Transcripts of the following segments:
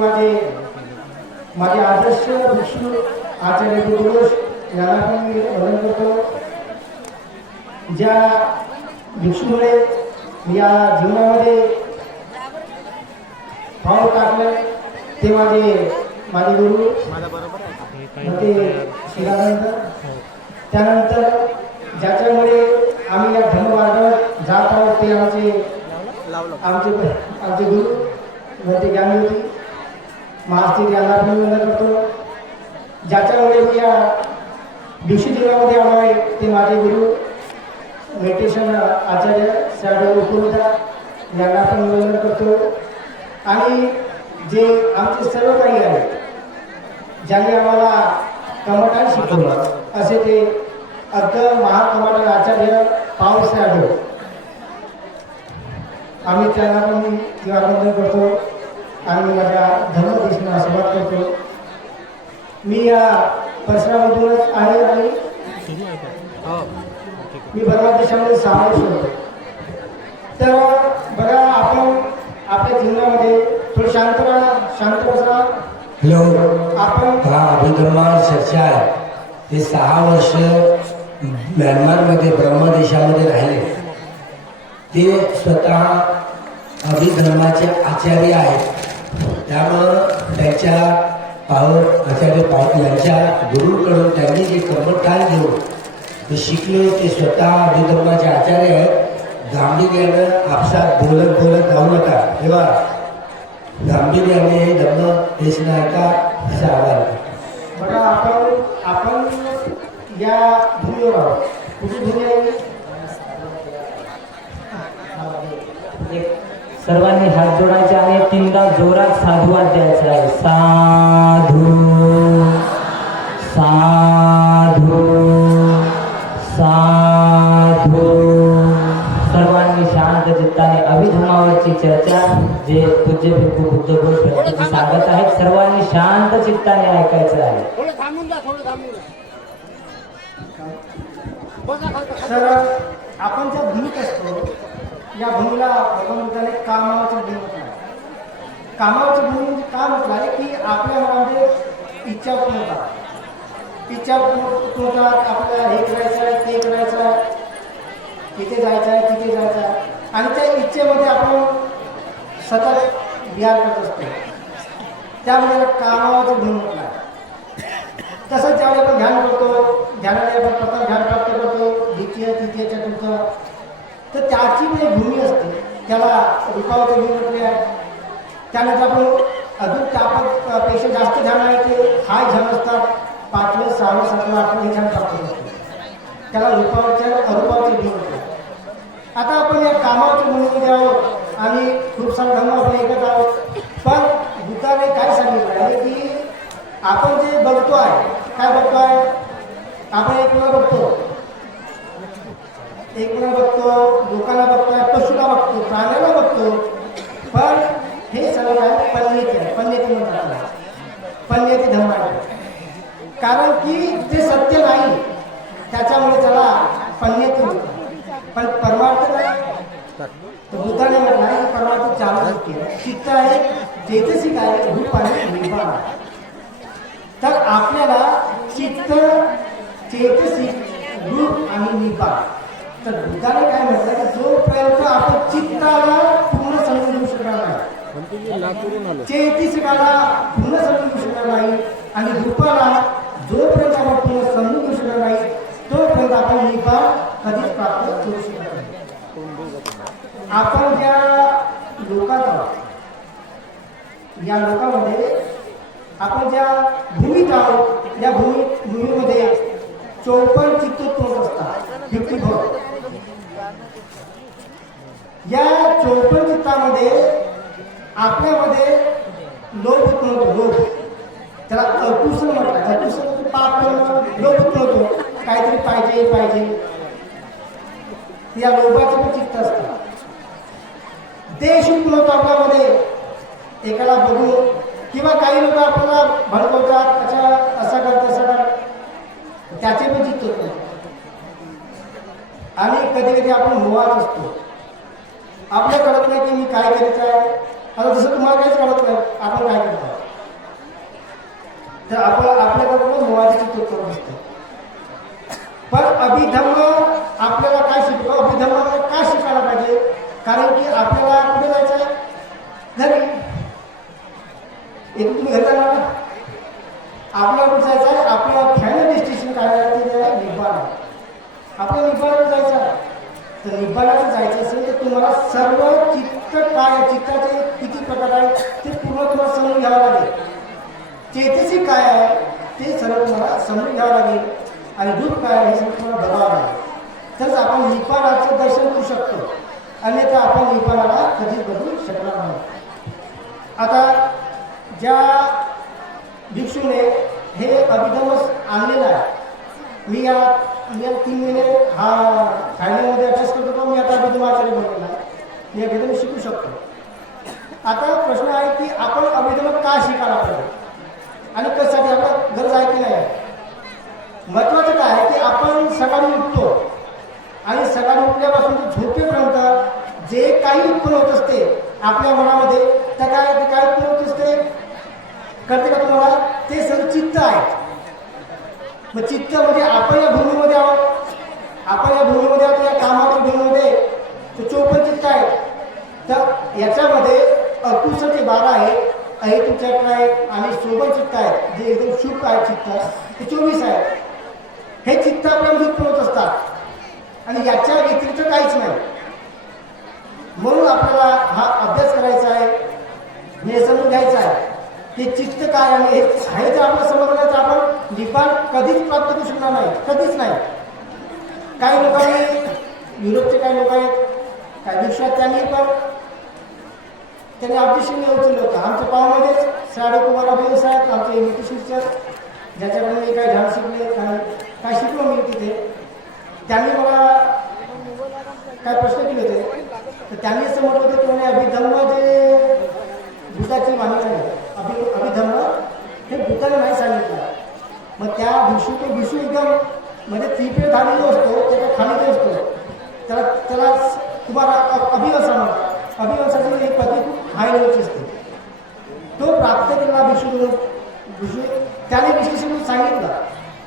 माझे माझे आदर्श भिक्षू आचार्य गुरुदोष याला पण मी वंदन करतो. ज्या भिक्षूमुळे या जीवनामध्ये पाऊल टाकलं ते माझे माझे गुरु ते श्रीरानंद. त्यानंतर ज्याच्यामुळे आम्ही या धर्ममार्गावर जात आहोत ते आमचे आमचे गुरु व ते ज्ञानी होती महास्थिर यांना पण वंदन करतो. ज्याच्यामुळे मी या भिक्षू जीवनामध्ये आलो आहे ते माझे गुरु मेडिटेशन आचार्य शाडू उपरुदा यांना पण वंदन करतो. आणि जे आमचे सर्व काही आहेत ज्यांनी आम्हाला कमठान शिकवलं असे ते अर्ध महाकमठान आचार्य पाऊल शाडू आम्ही त्यांना पण मी वंदन करतो आणि माझ्या धर्मदेशना आशीर्वाद करतो. मी या परिसरामधूनच आहे आणि मी बरोबर देशामध्ये समावेश होतो. तर बघा आपण आपल्या जीवनामध्ये थोडं शांत बसा. हॅलो, आपण हा अभिधर्मावर चर्चा आहे. ते 6 वर्ष म्यानमारमध्ये ब्रह्मदेशामध्ये राहिले. ते स्वतः अभिधर्माचे आचार्य आहेत. त्यामुळं त्यांच्या आचार्य पावट यांच्या गुरुकडून त्यांनी जे कर्मकांड घेऊन ते शिकले ते स्वतः अभिधर्माचे आचार्य आहेत. गांभीर्यानं आपसात बोलत जाऊ नका. तेव्हा गांभीर्याने हे धर्म देशना ऐका असं आवाहन. बघा आपण या भूमीवर आहोत. कुठे भूमी आहे? सर्वांनी हात जोडायचे आणि 3दा जोरात साधुवाद द्यायचा आहे. साधू साधू साधू. सर्वांनी शांत चित्ताने अभिधर्मावरची चर्चा जे पूज्य भिक्खू बुद्धघोष भटजी सांगत आहेत सर्वांनी शांत चित्ताने ऐकायचं आहे. तर आपण ज्या भूमीत असतो या भूमीला भगवान बुद्धाने कामावरची भूमी म्हटलं आहे. कामावरची भूमी म्हणजे काय म्हटलं आहे की आपल्या मनामध्ये इच्छा पूर्ण आपल्याला हे करायचं आहे ते करायचं आहे तिथे जायचं आहे तिथे जायचं आहे आणि त्या इच्छेमध्ये आपण सतत विहार करत असतो. त्यामुळे कामावरची भूमी म्हटलं आहे. तसंच ज्यावेळी आपण ध्यान करतो ध्यानाने आपण प्रथम ध्यान प्राप्त करतो द्वितीय तृतीय चतुर्थ तर त्याची पण एक भूमी असते त्याला रूपावरची भूमी म्हटली आहे. त्यानंतर आपण अजून त्यापत पेक्षा जास्त ध्यान आहे ते हाय ध्यान असतात 5वे 6वे 7वे 8वे हे ध्यान प्राप्त असते त्याला रूपावरच्या अरूपावरची भूमी म्हटली. आता आपण या कामावरच्या भूमीमध्ये आहोत आणि खूप सारा धर्म आपण ऐकत आहोत. पण बुद्धाने काय सांगितलं आहे की आपण जे बघतो आहे काय बघतो आहे आपण एकमेकांना बघतो लोकांना बघतोय पशुला बघतो प्राण्याला बघतो. पण हे सगळं काय पन्नेती म्हणतात. पन्नेती धर्म आहे. कारण की ते सत्य नाही त्याच्यामुळे त्याला पन्नेती म्हणतात. पण परमार्थ नाही. बुद्धाने म्हटलं आहे की परमार्थ चालू चित्त आहे चैतसिक आहे रूप आहे निर्माण आहे. तर आपल्याला चित्त चैतसिक रूप आणि निपाण. तर बुद्धाने काय म्हटलं की जोपर्यंत आपण चित्ताला पूर्ण समजून घेऊ शकणार नाही चैतसिकाला पूर्ण समजून घेऊ शकणार नाही आणि रूपाला जोपर्यंत आपण पूर्ण समजून घेऊ शकणार नाही तोपर्यंत आपण निपाण कधीच प्राप्त करू शकणार नाही. आपण ज्या लोकात आहोत या लोकांमध्ये आपण ज्या भूमीत आहोत या भूमीमध्ये 54 चित्तोत्पन्न असतात 54. या 54 चित्तामध्ये आपल्यामध्ये लोभ उत्पन्न होतो. लोभ त्याला अकुशल म्हणतात. अकुशल म्हणजे पाप लोभ उत्पन्न होतो. काहीतरी पाहिजे या लोभाचे पण चित्त असतं. देश उत्पन्न होतो आपल्यामध्ये एकाला बघून किंवा काही लोक आपल्याला भडकवतात असं कर त्याचे पण चित्त होतं. आणि कधी कधी आपण मोहात असतो. आपल्या कळत नाही की मी काय करायचं आहे आता जसं तुम्हाला काहीच कळत नाही, आपण काय करतो, तर आपण आपल्याकडून मोबाईलची तत्व असते. पण अभिधम्म आपल्याला काय शिकतो, अभिधम्माला काय शिकायला पाहिजे, कारण की आपल्याला कुठे जायचं आहे, घरी. एक तुम्ही घरी जाणार ना, आपल्याला कुठे जायचं आहे, आपलं फायनल डेस्टिनेशन काय आहे ते आहे निब्बाण. आपल्या निब्बाणाला जायचं आहे, तर निब्बाणाला जायचं असेल तर तुम्हाला सर्व चित्त काय आहे, चित्ताचे किती प्रकार आहे ते पूर्ण तुम्हाला समजून घ्यावं लागेल. चेतसी काय आहे ते सर्व तुम्हाला समजून घ्यावं लागेल आणि रूप काय आहे हे सर्व तुम्हाला बघावं लागेल. तरच आपण निब्बाणाचं दर्शन करू शकतो, अन्यथा आपण निब्बाणाला कधीच बघू शकणार नाही. आता ज्या भिक्षूने हे अभिधम्म आणलेलं आहे, मी या 3 महिने हा फायनलमध्ये अभ्यास करत होतो, मी आता अभिधम्माचार्य बनलेला आहे, मी अभिधम्म शिकू शकतो. आता प्रश्न आहे की आपण अभिधम्म का शिकायला पाहिजे आणि कशासाठी, आपल्याला गरज आहे की नाही. महत्त्वाचं काय आहे की आपण सकाळी उठतो आणि सकाळी उठल्यापासून झोपेपर्यंत जे काही उत्पन्न होत असते आपल्या मनामध्ये, त्या काय उत्पन्न होत असते करते का तुम्हाला, ते सर्व चित्त आहे. मग चित्त म्हणजे आपण या भूमीमध्ये आहोत, आपण या भूमीमध्ये आहोत, या कामाच्या भूमीमध्ये ते 54 चित्त आहे. तर याच्यामध्ये अकुशचे 12 आहे, अहेतू चक्र आहे आणि शोभन चित्त आहे, जे एकदम शुभ आहे चित्त, ते 24 आहे. हे चित्त आपल्याला उत्पन्न होत असतात आणि याच्या व्यतिरिक्त काहीच नाही. म्हणून आपल्याला हा अभ्यास करायचा आहे, हे समजून घ्यायचं आहे की चित्त काय आहे. हे जर आपलं समजलं तर आपण निब्बाण कधीच प्राप्त करू शकणार नाही, कधीच नाही. काही लोकांनी, युरोपचे काही लोक आहेत, काही विश्वात त्यांनी ऑब्जेक्शन उचललं होतं. आमच्या पावामध्येच साडे कुमार अभियंस आहेत, आमचे एमटी शिक्षक, ज्याच्याकडून मी काही ध्यान शिकले, काय शिकलो मी तिथे. त्यांनी मला काय प्रश्न केले होते, तर त्यांनी असं म्हटलं होतं की अभिधम्म जे भूताची मान्यता आहे, अभिधम्म हे भूताने नाही सांगितलं. मग त्या भिक्षू एकदम म्हणजे त्रिपेधारी जो असतो त्याच्या खाली जो असतो त्याला तुम्हाला अभिवंसा म्हणतात. अभिवंसाची एक पद्धती खूप हाय लेवलची असते. तो प्राप्त केलेला भिक्षू त्याने विश्लेषण सांगितलं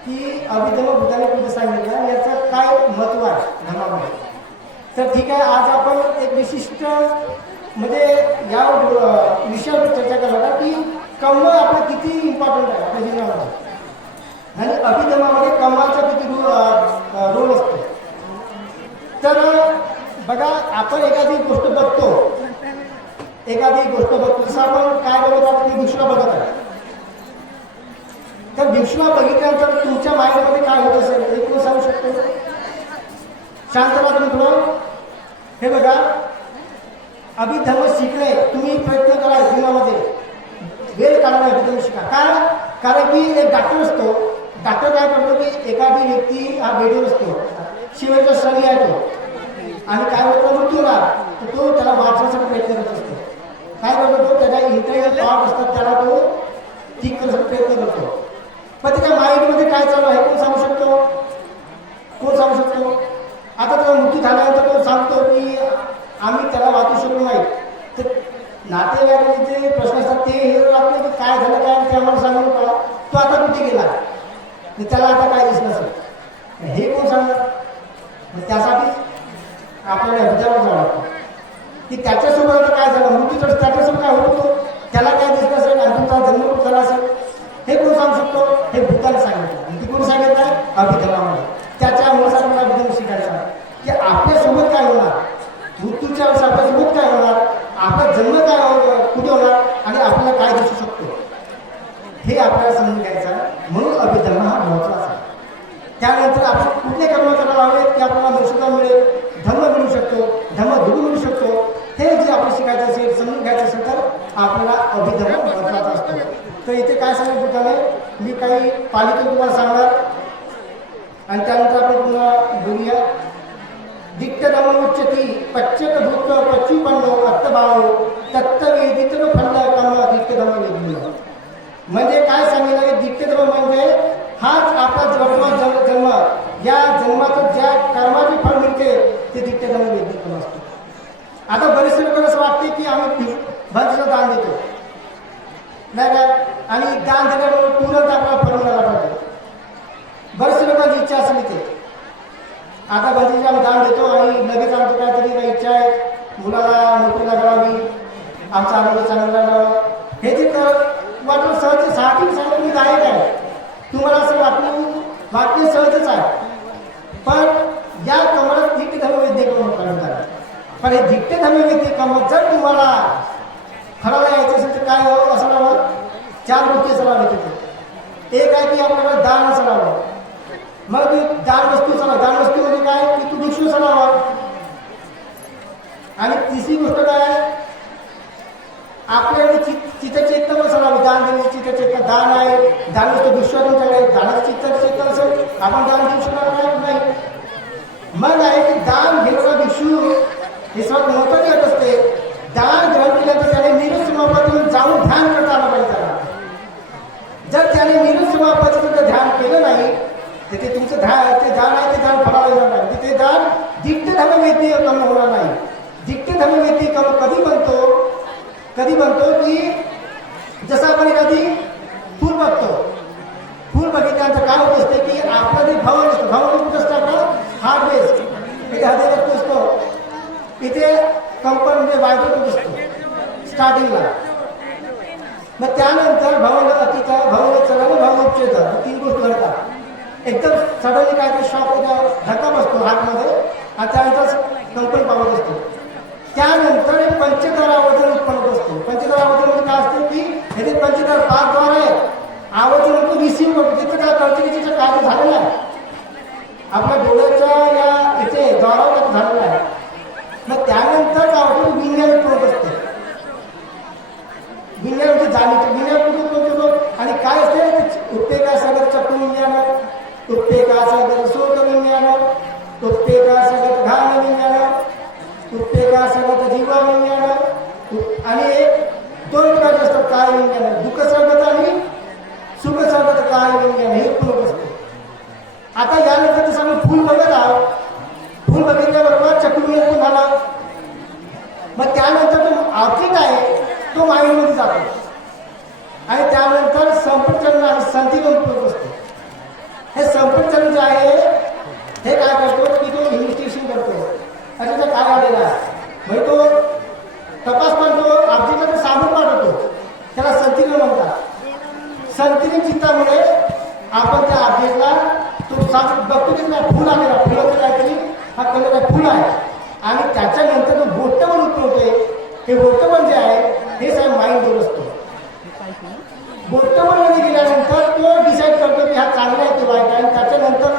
की अभिधम्म भूताने कुठे सांगितलं, याचं काय महत्त्व आहे धर्मामध्ये. तर ठीक आहे, आज आपण एक विशिष्ट म्हणजे या विषयावर चर्चा करणार की कर्म आपलं किती इम्पॉर्टंट आहे आपल्या जीवनामध्ये आणि अभिधम्मामध्ये कर्माचा किती रोल असतो. तर बघा, आपण एखादी गोष्ट बघतो, जसं आपण काय बघत आहोत की भिक्षूला बघत आहे. तर भिक्षूला बघितल्यानंतर तुमच्या माइंडमध्ये काय होत असेल हे कोण सांगू शकतो. शांत राहा तुम्ही थोडं. हे बघा, अभिधम्म शिकणे तुम्ही प्रयत्न करा जीवनामध्ये, वेळ काढावा अभिधम्म शिका. कारण की एक डॉक्टर असतो, डॉक्टर काय करतो की एखादी व्यक्ती हा बेडवर असतो, शिवायचा शनी आहे तो, आणि काय होतं मृत्यू होणार, तर तो त्याला वाचण्यासाठी प्रयत्न करत असतो. काय करतो तो, त्याच्या इंटरनल थॉट असतात त्याला तो ठीक करण्यासाठी प्रयत्न करतो. पण त्याच्या माइंडमध्ये काय चालू आहे कोण सांगू शकतो, कोण सांगू शकतो. आता त्याला मृत्यू झाल्यानंतर तो सांगतो की आम्ही त्याला वाचू शकलो नाही. तर नातेवाईकांचे जे प्रश्न असतात ते हे राहत नाही की काय झालं काय ते आम्हाला सांगू नका, तो आता कुठे गेला, त्याला आता काय दिसलं असेल हे कोण सांगणार. त्यासाठी आपल्याला विचारायला जावं लागतं की त्याच्यासोबत आता काय झालं, मृत्यू त्याच्यासोबत काय होतो, त्याला काय दिसलं असेल आणि तुमचा जन्म कुठं झाला असेल हे कोण सांगू शकतो. हे भूताने सांगितलं. आणि ते कोण सांगितलं आहे, अभिधम्मामध्ये. त्याच्यामुळेच आपल्याला अभिधम्म शिकायचं आहे की आपल्यासोबत काय होणार, मृत्यूच्या वेळेस आपल्यासोबत काय होणार, आपला जन्म काय कुठे होणार आणि आपल्याला काय दिसू शकतो हे आपल्याला समजून घ्यायचं आहे. म्हणून अभिधम्म हा महत्त्वाचा आहे. त्यानंतर आपण कुठले कर्म करायला हवे की आपल्याला मोक्षता मिळेल, धम्म मिळू शकतो, धम्म दुरू मिळू शकतो. हे जे आपण शिकायचं असेल, समजून घ्यायचं असेल तर आपल्याला अभिधम्म महत्त्वाचा असतो. तर इथे काय सांगितलं त्याने, मी काही पालिका तुम्हाला सांगणार आणि त्यानंतर आपण पुन्हा बोलूया. दिक्तधम्मोच्यती पच्चक भूत पच्चुपन्नो अर्थभाव तत्तवेदित फल कर्म दिक्तधम्म वेदनीय. म्हणजे काय सांगितलं, दिक्तधम्म म्हणजे हाच आपला जन्म, या जन्माचं ज्या कर्माचे फळ मिळते ते दिक्तधम्म वेदनीय असतो. आता बरेचसे लोकांना असं वाटते की आम्ही आता भंतीची आम्ही दान देतो आणि लगेच आमची काहीतरी काही इच्छा आहे, मुलाला नोकरी लागावी, आमचं आरोग्य चांगलं लागावं, हे जे वाटलं सहज साठी सांगून मी गायक आहे, तुम्हाला असं वाटणे सहजच आहे. पण या कमळात धिक्टे धर्म वैद्य कमवतात. पण हे धिक्टे धर्म वैद्य कमवत जर तुम्हाला फळाला यायचं असेल तर काय असावं? 4 गोष्टी असावं तिथे. एक आहे की आपल्याला दान असावं, मग दान वस्तू असावं. दान वस्तू म्हणजे काय की तू भिक्षू असावा. आणि तिसरी गोष्ट काय, आपल्याकडे चित्तचेतना असावी. दान देण्याची चित्तचेतना. दान आहे, दान वस्तू भिक्षू तुमच्याकडे दानाचं चित्तचेतना असेल, आपण दान देऊ शकणार नाही. मग आहे की दान घेणारा भिक्षू हे सर्वात महत्वाची अट असते. दान ग्रहण केल्यानंतर त्याने निरुत्समापातून जाऊन ध्यान करता आलं पाहिजे त्याला. जर त्याने निरुत्समापातीचं ध्यान केलं नाही तर ते तुमचं ते दान आहे ते दान फळाला येणार नाही. ते दान धिक्टे धर्म वैद्य कम होणार नाही. धिक्टे धर्म वैद्य कम कधी बनतो की जसं आपण एखादी फूल बघतो, फूल बघितल्यानंतर काय होत असते की आपला जे भावना असतो, भावना कुठं असतं आपला हार्ट बेस, इथे हृदय असतो, इथे कंपन म्हणजे व्हायब्रेट होत असतो स्टार्टिंगला. मग त्यानंतर भावना अतिका, भावना चढावं, भावना उपचेतं, 3 गोष्टी घडतात. एकदम सडनली काय ते शॉक होता, धक्का बसतो हार्टमध्ये आणि त्यानंतर कंपन पावत असतो. त्यानंतर एक पंचद्वार आवर्जन उत्पन्न होत असतो. पंचद्वार आवर्जन म्हणजे काय असते की हे पंचद्वार 5 द्वार आहे. आवर्जन तो रिसिव्ह करतो, तिथं काय कळतं कार्य झालेलं आहे, आपल्या डोळ्याच्या या इथे द्वारावर झालेलं आहे. मग त्यानंतर काय होतं, विज्ञान उत्पन्न असते. विज्ञान म्हणजे जाणीव, विज्ञान कुठून होतो आणि काय असते, उत्तेकासगत चक्र विज्ञान, उत्तेकासगत शोध विज्ञान, उत्तेकासगत घाण विज्ञान, उत्तेकासगत जीवा विज्ञान आणि 2 प्रकारचे असतात काय विज्ञान, दुःखसगत आणि सुखसगत काय विज्ञान हे उत्पन्न असते. आता यानंतर जसं आम्ही फूल बघत आहोत, फूल बघितल्याबरोबर चक्रुविज्ञान पण झाला. मग त्यानंतर तो ऑब्जेक्ट आहे तो माइंडमध्ये जातो आणि त्यानंतर संप्रचलन आणि संतीवन होत असते. हे संप्रचलन जे आहे हे काय करतो की तो इन्व्हेस्टिगेशन करतो, त्याचा काय आलेला आहे म्हणजे तो तपास करतो, ऑब्जेक्टला तो सामोर पाठवतो, त्याला संतीवन म्हणतात. संतीवन चित्तामुळे आपण त्या ऑब्जेक्टला तो बघतो की फुल आलेला, फुलाचं काहीतरी हा कलर फुल आहे आणि त्याच्यानंतर तो बोटबल उत्पन्न होते. हे बोटबल जे आहे हेच आहे माइंडवर असतो. बोटबलमध्ये गेल्यानंतर तो डिसाईड करतो की हा चांगला आहे की वाईट आहे आणि त्याच्यानंतर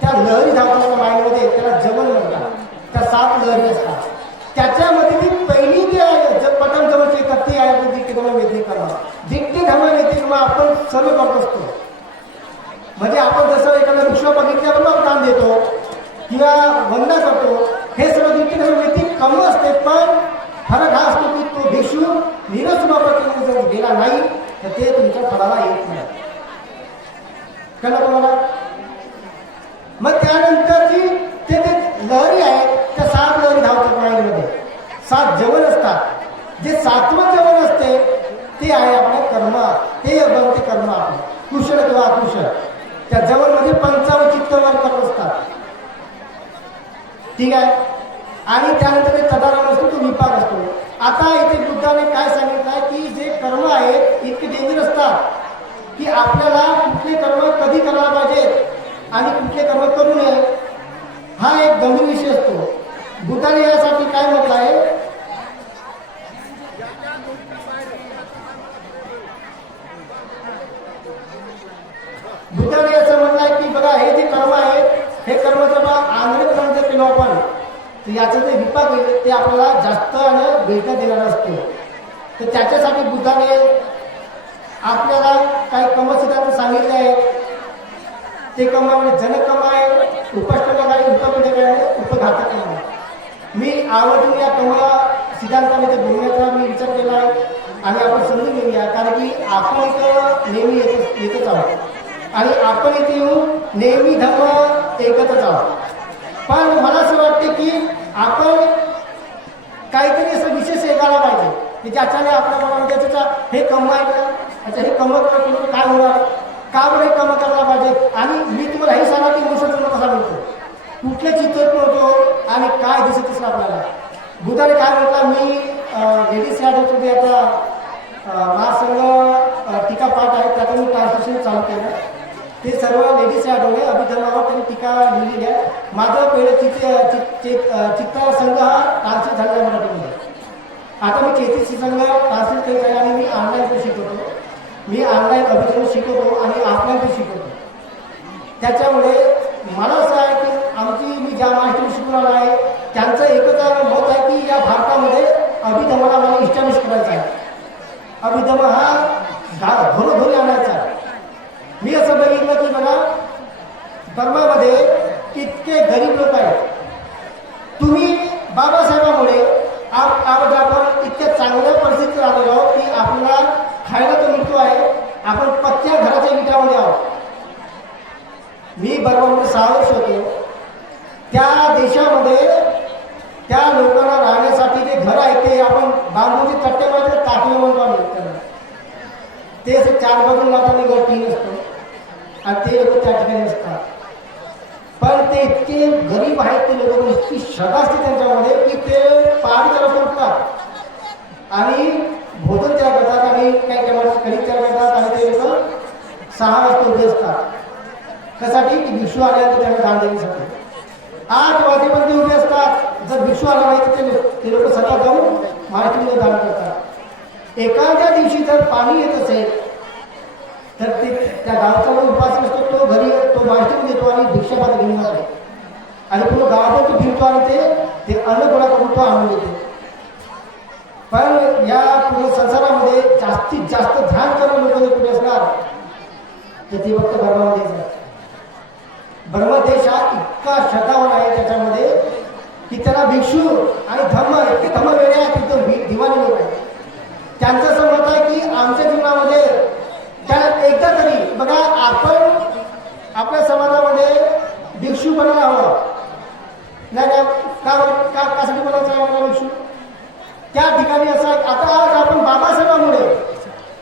त्या लहरी धावतात माइंडमध्ये, त्याला जवळ म्हणतात. त्या 7 लहरी असतात, त्याच्यामध्ये ती पहिली जी आहे पटम जवळची कत्ती आहे आपण धिक्टे धर्म वैद्य कर्म. धिक्टे धर्म वैद्य कर्म आपण सर्व करत असतो. म्हणजे आपण जसं एखादा वृक्ष बघितल्याबरोबर दान देतो किंवा वंदना करतो, हे सर्व धिक्टे धर्म वैद्य कर्म असते. पण फरक हा असतो की तो भिक्षू निरसमापातीने जर गेला नाही तर ते तुमच्या फळाला येत नाही. कळलं तुम्हाला? मग त्यानंतर जी ते लहरी आहे त्या 7 लहरी धावतात माइंडमध्ये. 7 जवळ असतात. जे 7वं जवळ असते ते आहे आपलं कर्म, ते बनते कर्म आपलं कुशल किंवा अकुशल. त्या जवळमध्ये 55 चित्तवर करत असतात. ठीक आहे. आणि त्यानंतर तदारण असतो तो विपाक असतो. आता इथे बुद्धाने काय सांगितलं आहे की जे कर्म आहेत इतके डेंजर असतात की आपल्याला कुठले कर्म कधी करायला पाहिजेत आणि कुठले कर्म करू नये हा एक गंभीर विषय असतो. बुद्धाने यासाठी काय म्हटलं आहे, बुद्धाने असं म्हटलं आहे की बघा हे जे कर्म आहे हे कर्म जर आंधळेपणाने जर केलं आपण तर याचं जे विपाक होईल ते आपल्याला जास्त आणि भेटण्यात देणार असतो. तर त्याच्यासाठी बुद्धाने आपल्याला काही कर्मसिद्धांत सांगितले आहे. ते कर्म म्हणजे जनकर्म आहे, उपष्टकर्म आहे, उपपीडक आहे, उपघातक आहे. मी आवर्जून या कर्म सिद्धांतामध्ये बोलण्याचा मी विचार केला आहे आणि आपण समजून घेऊया. कारण की आपण इथं नेहमी येतच आहोत आणि आपण इथे येऊन नेहमी धर्म एकत्रच आहोत. पण मला असं वाटते की आपण काहीतरी असं विशेष ऐकायला पाहिजे की ज्याच्याने आपल्या मनामध्ये त्याचा हे कम आहे का, अच्छा हे कम करून काय होणार, का बरं हे कम करायला पाहिजे. आणि मी तुम्हाला हे सांगा की मनुष्य जन्म कसा मिळतो, कुठल्या चित्त मी लेडीज ॲडवोकेट आता महासंघ टीका पाठ आहे त्यातून मी ट्रान्सलेशन चालू केलं. ते सर्व लेडीज ॲडवोकेट अभिधर्मावर त्यांनी टीका लिहिलेली आहे. माझं पहिलं चित्रसंघ हा ट्रान्सलेट झालेला आहे मराठीमध्ये. आता मी चेतीसी संघ ट्रान्सलेट करत आहे आणि मी ऑनलाईन पण शिकवतो. मी ऑनलाईन अभिधर्म शिकवतो आणि ऑफलाईन पण शिकवतो. त्याच्यामुळे मला असं आहे की आमची मी ज्या मास्टर शिकवणार आहे त्यांचं एकच मत आहे की या भारतामध्ये अभिधर्माला मला इस्टॅब्लिश करायचा आहे. अभिधर्म हा घरोघरी आणायचा आहे. मी असं बघितलं की बघा बर्मामध्ये इतके गरीब लोक आहेत. तुम्ही बाबासाहेबांमुळे आज आपण इतक्या चांगल्या परिस्थितीत आलेलो आहोत की आपल्याला खायला तर मिळतो आहे. आपण पक्क्या घराच्या विटामध्ये आहोत. मी बर्मामध्ये 6 वर्ष होतो. त्या देशामध्ये त्या लोकांना राहण्यासाठी जे घर आहे ते आपण बांबूचे तट्ट्यामध्ये टाकले म्हणतो आम्ही. ते असं 4 बाजून लावताना घर 3 असतो आणि ते लोक त्या ठिकाणी असतात. पण ते इतके गरीब आहेत ते लोक, इतकी श्रद्धा असते त्यांच्यामध्ये की ते पाणी त्याला करतात आणि भोजन तयार करतात आणि काही काही कढी तयार करतात आणि ते लोक 6 वाजता उभे असतात. त्यासाठी की भिक्षू आल्यानंतर त्यांना दान देण्यासाठी 8 वाजेपर्यंत ते उभे असतात. जर भिक्षू आला नाही तर ते लोक स्वतः जाऊन मार्केटमध्ये दान करतात. एखाद्या दिवशी जर पाणी येत असेल तर ते त्या गावचा जो उपास असतो तो घरी तो मार्केटमध्ये येतो आणि भिक्षापात्र घेऊन जातो आणि पूर्ण गावात तो फिरतो आणि ते अन्न गोळा करून तो आणून देतो. पण या पूर्ण संसारामध्ये जास्तीत जास्त ध्यान करणारे लोक जर कुठे असणार तर ते फक्त बर्मामध्येच आहे. बर्मा देश हा इतका श्रद्धावान आहे त्याच्यामध्ये की त्याला भिक्षू आणि धम्म वेगळे आहेत. तिथं दिवाणी लोक आहेत. त्यांचं असं मत आहे की आमच्या जीवनामध्ये त्या एकदा तरी बघा आपण आपल्या समाजामध्ये भिक्षू बनायला हवं. नाही कासाठी बनायचं आहे मला भिक्षू. त्या ठिकाणी असं आता आज आपण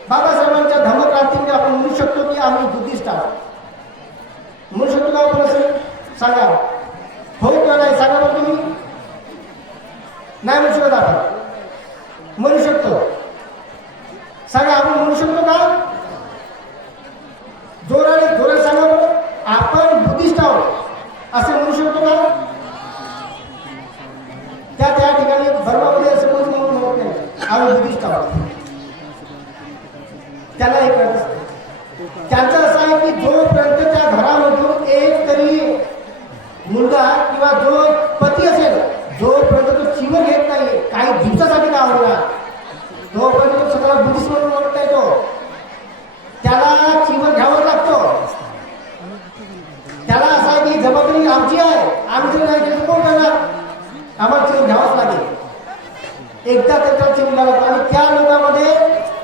बाबासाहेबांच्या धम्मक्रांतीमध्ये आपण म्हणू शकतो की आम्ही बुद्धिस्ट आहोत. म्हणू शकतो का आपण असं? सांगा हो किंवा नाही सांगा बरं तुम्ही. नाही म्हणू शकत आपण? म्हणू शकतो. सांगा आपण म्हणू शकतो का? जोराने सांगा बरं. आपण बुद्धिस्ट आहोत असं म्हणू शकतो का? त्या ठिकाणी बर्मामध्ये असं कोणी म्हणत नाही आम्ही बुद्धिस्ट आहोत. त्याला एक कळत असते. त्यांचं असं आहे की जोपर्यंत त्या घरामधून एक तरी मुलगा किंवा जो पती असेल जोपर्यंत तो चिवर घेत नाही काही दिवसासाठी का होणार तोपर्यंत तो स्वतःला बुद्धिस्ट म्हणून म्हणत नाही. तो त्याला चिवर घ्यावं लागतो. त्याला असं आहे की जबाबदारी आमची आहे. आम्ही जर नाही केलं कोण करणार? आम्हाला चिवर घ्यावंच लागेल. एकदा त्याच्यावर चिवर घ्यावं लागतो. आणि त्या लोकांमध्ये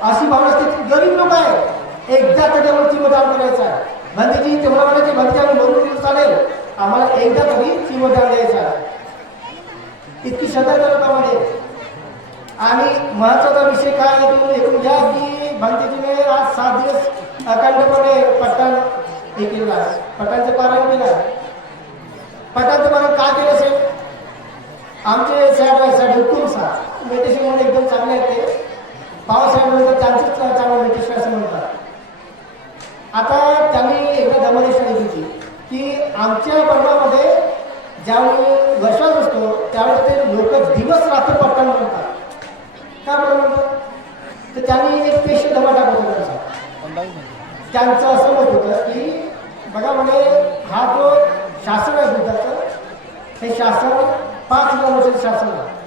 अशी भावना असते गरीब लोक आहे एकदा त्याच्यावर चिमदान करायचा आहे. गांधीजी तेवढा म्हणायचे गांधीजी आम्ही म्हणून चालेल आम्हाला एकदा तरी चिमदान द्यायचा आहे. इतकी श्रद्धा त्या लोकांमध्ये. आणि महत्वाचा विषय काय आहे तुम्ही ऐकून घ्या की गांधीजीने आज 7 दिवस अखंडपणे पठाण हे केलेलं आहे. पठाणचं पारायण केलं आहे. पठाणचं पारायण का केलं असेल? आमचे साहेब हुकुम साहेब मेडिटेशन मध्ये एकदम चांगले आहेत. ते पावसाळ्यानंतर त्यांचंच चांगलं मेडिटेशन असं म्हणतात. आता त्यांनी एकदा धर्मदेशना दिली की आमच्या बर्मामध्ये ज्यावेळी वर्षात असतो त्यावेळेस ते लोक दिवस रात्र पट्टण म्हणतात. का बरं म्हणतात? तर त्यांनी एक पेशंट धर्म टाकत होता. त्यांचं असं मत होतं की बघा म्हणे हा जो शासन आहे बुद्धाचं हे शासन 5,000 वर्षाचं शासन आहे.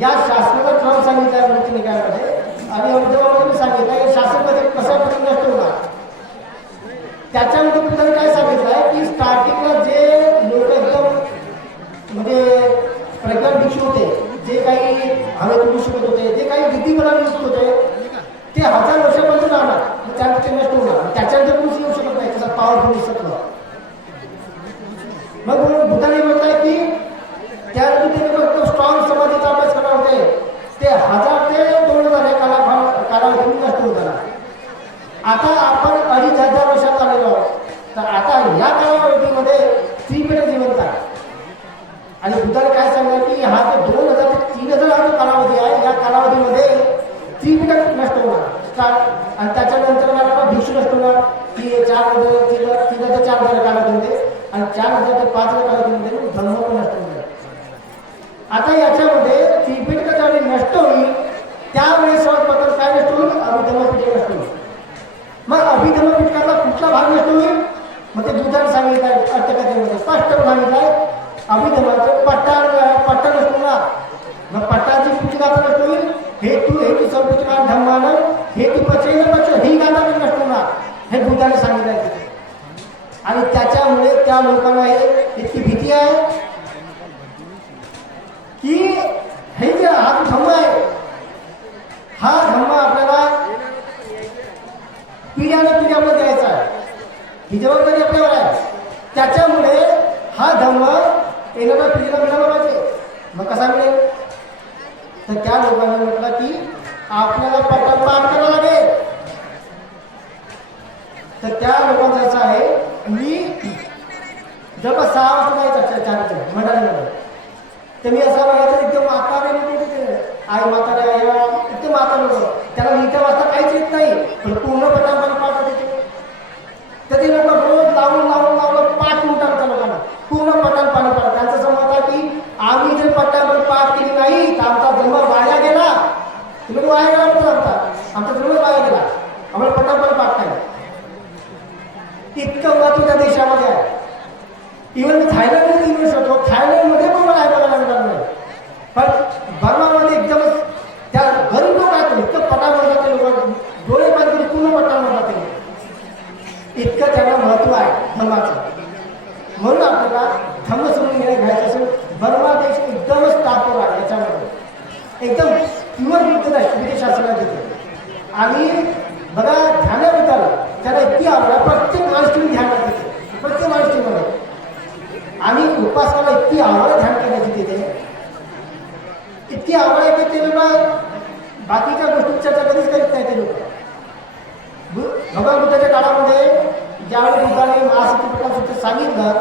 या शासनाला क्रम सांगितला वृत्ती निकायामध्ये आणि अभिधर्मामध्ये सांगितलं या शासनामध्ये कशा प्रकारे नष्ट होणार. त्याच्यामध्ये पुढे काय सांगितलं आहे की स्टार्टिंगला जे लोक एकदम म्हणजे प्रज्ञान भिक्षू होते जे काही हवेत उडू शकत होते जे काही बुद्धिबळाने दिसत होते ते 1000 वर्षापर्यंत राहणार. त्यानंतर ते नष्ट होणार. त्याच्यानंतर कोणीच येऊ शकत नाही त्याचा पॉवरफुल दिसत. मग बुद्धाने म्हटलंय की त्यानंतर ते फक्त स्ट्रॉंग समाधीचा अभ्यास करणार होते. ते 1000 ते 2000 या कालावधीत नष्ट होत झाला. आता आपण 2500 वर्षात आलेलो आहोत. तर आता या कालावधीमध्ये 3 पिढ्या जिवंत आहे. आणि बुद्धाने काय सांगितलं की हा जो 2000 ते 3000 ते 4,000 कालावधीमध्ये आणि 4,000 ते 5,000 कालावधीमध्ये धर्म पण नष्ट होईल. आता याच्यामध्ये त्रिपिटक ज्यावेळी नष्ट होईल त्यावेळेस सर्वप्रथम काय नष्ट होईल? अभिधर्मपीठक नष्ट होईल. मग अभिधर्मपीठकाला कुठला भाग नष्ट होईल? मग ते दुधाने सांगितलं आहे अर्थकथेमध्ये स्पष्ट सांगितलं आहे अभिधर्माचं पट्टा नष्ट होणार. मग पट्टाची पुढची गाथा नष्ट होईल. हेतू सर्वोच्च धर्मानं हेतू पचेल ही गाथा पण नष्ट होणार हे बुद्धाने सांगितलं आहे तिथे. आणि त्याच्यामुळे त्या लोकांना इतकी भीती आहे की हे जे हा धम्म आहे हा धम्म आपल्याला पिढ्याला द्यायचा आहे. ही जबाबदारी आपल्यावर आहे. त्याच्यामुळे हा धम्म येणाऱ्या पिढीला मिळाला पाहिजे. मग कसा मिळेल? तर त्या लोकांनी म्हटलं की आपल्याला पट्टा पाठ करावं लागेल. तर त्या लोकांचं असं आहे मी जवळपास 6 वाजता जायचं मंडळामध्ये. तर मी असं बघायचं एकदम म्हातारे लोक तिथे आई म्हातारे एकदम म्हातारे लोक त्याला लिहिता वाजता काहीच येत नाही पण पूर्ण पटापट पाठ होते. तर ते लोक रोज लावून पाठ करून टाकतात लोकांना पूर्ण पटान पाणी पाडतात. त्यांचं असं मत आहे की आम्ही जर पट्टापट पाठ केली नाही तर आमचा जन्म वाया गेला. तुम्ही वाया गेला म्हणतात आमचा जन्म वाया गेला आम्हाला पट्टापट पाठ नाही. इतकं महत्व त्या देशामध्ये आहे. इव्हन मी थायलंडमध्ये 3 वर्ष होतो. थायलंडमध्ये पण मला ऐकायला लागणार नाही. पण बर्मामध्ये एकदमच त्या गरीब लोक आहेत इतकं पटा म्हणतात ते लोक डोळे पाणी पूर्ण पट्टा म्हणतात ते इतकं त्यांना महत्व आहे धर्माचं. म्हणून आपल्याला धर्म समजून घ्यायचं असेल बर्मा देश एकदमच टाकतो आहे याच्यामध्ये एकदम प्युअर बुद्ध आहे शास्त्राला तिथे. आणि बघा ध्यानाबद्दल त्याला इतकी आवड आहे प्रत्येक माणूस ध्यान करते प्रत्येक माणूस आणि उपासनाला इतकी आवड ध्यान करायची तिथे इतकी आवड आहे की ते लोक बाकीच्या गोष्टी चर्चा कधीच करीत नाही. ते लोक भगवान बुद्धाच्या काळामध्ये ज्यावेळी बुद्धाने महासत्य सांगितलं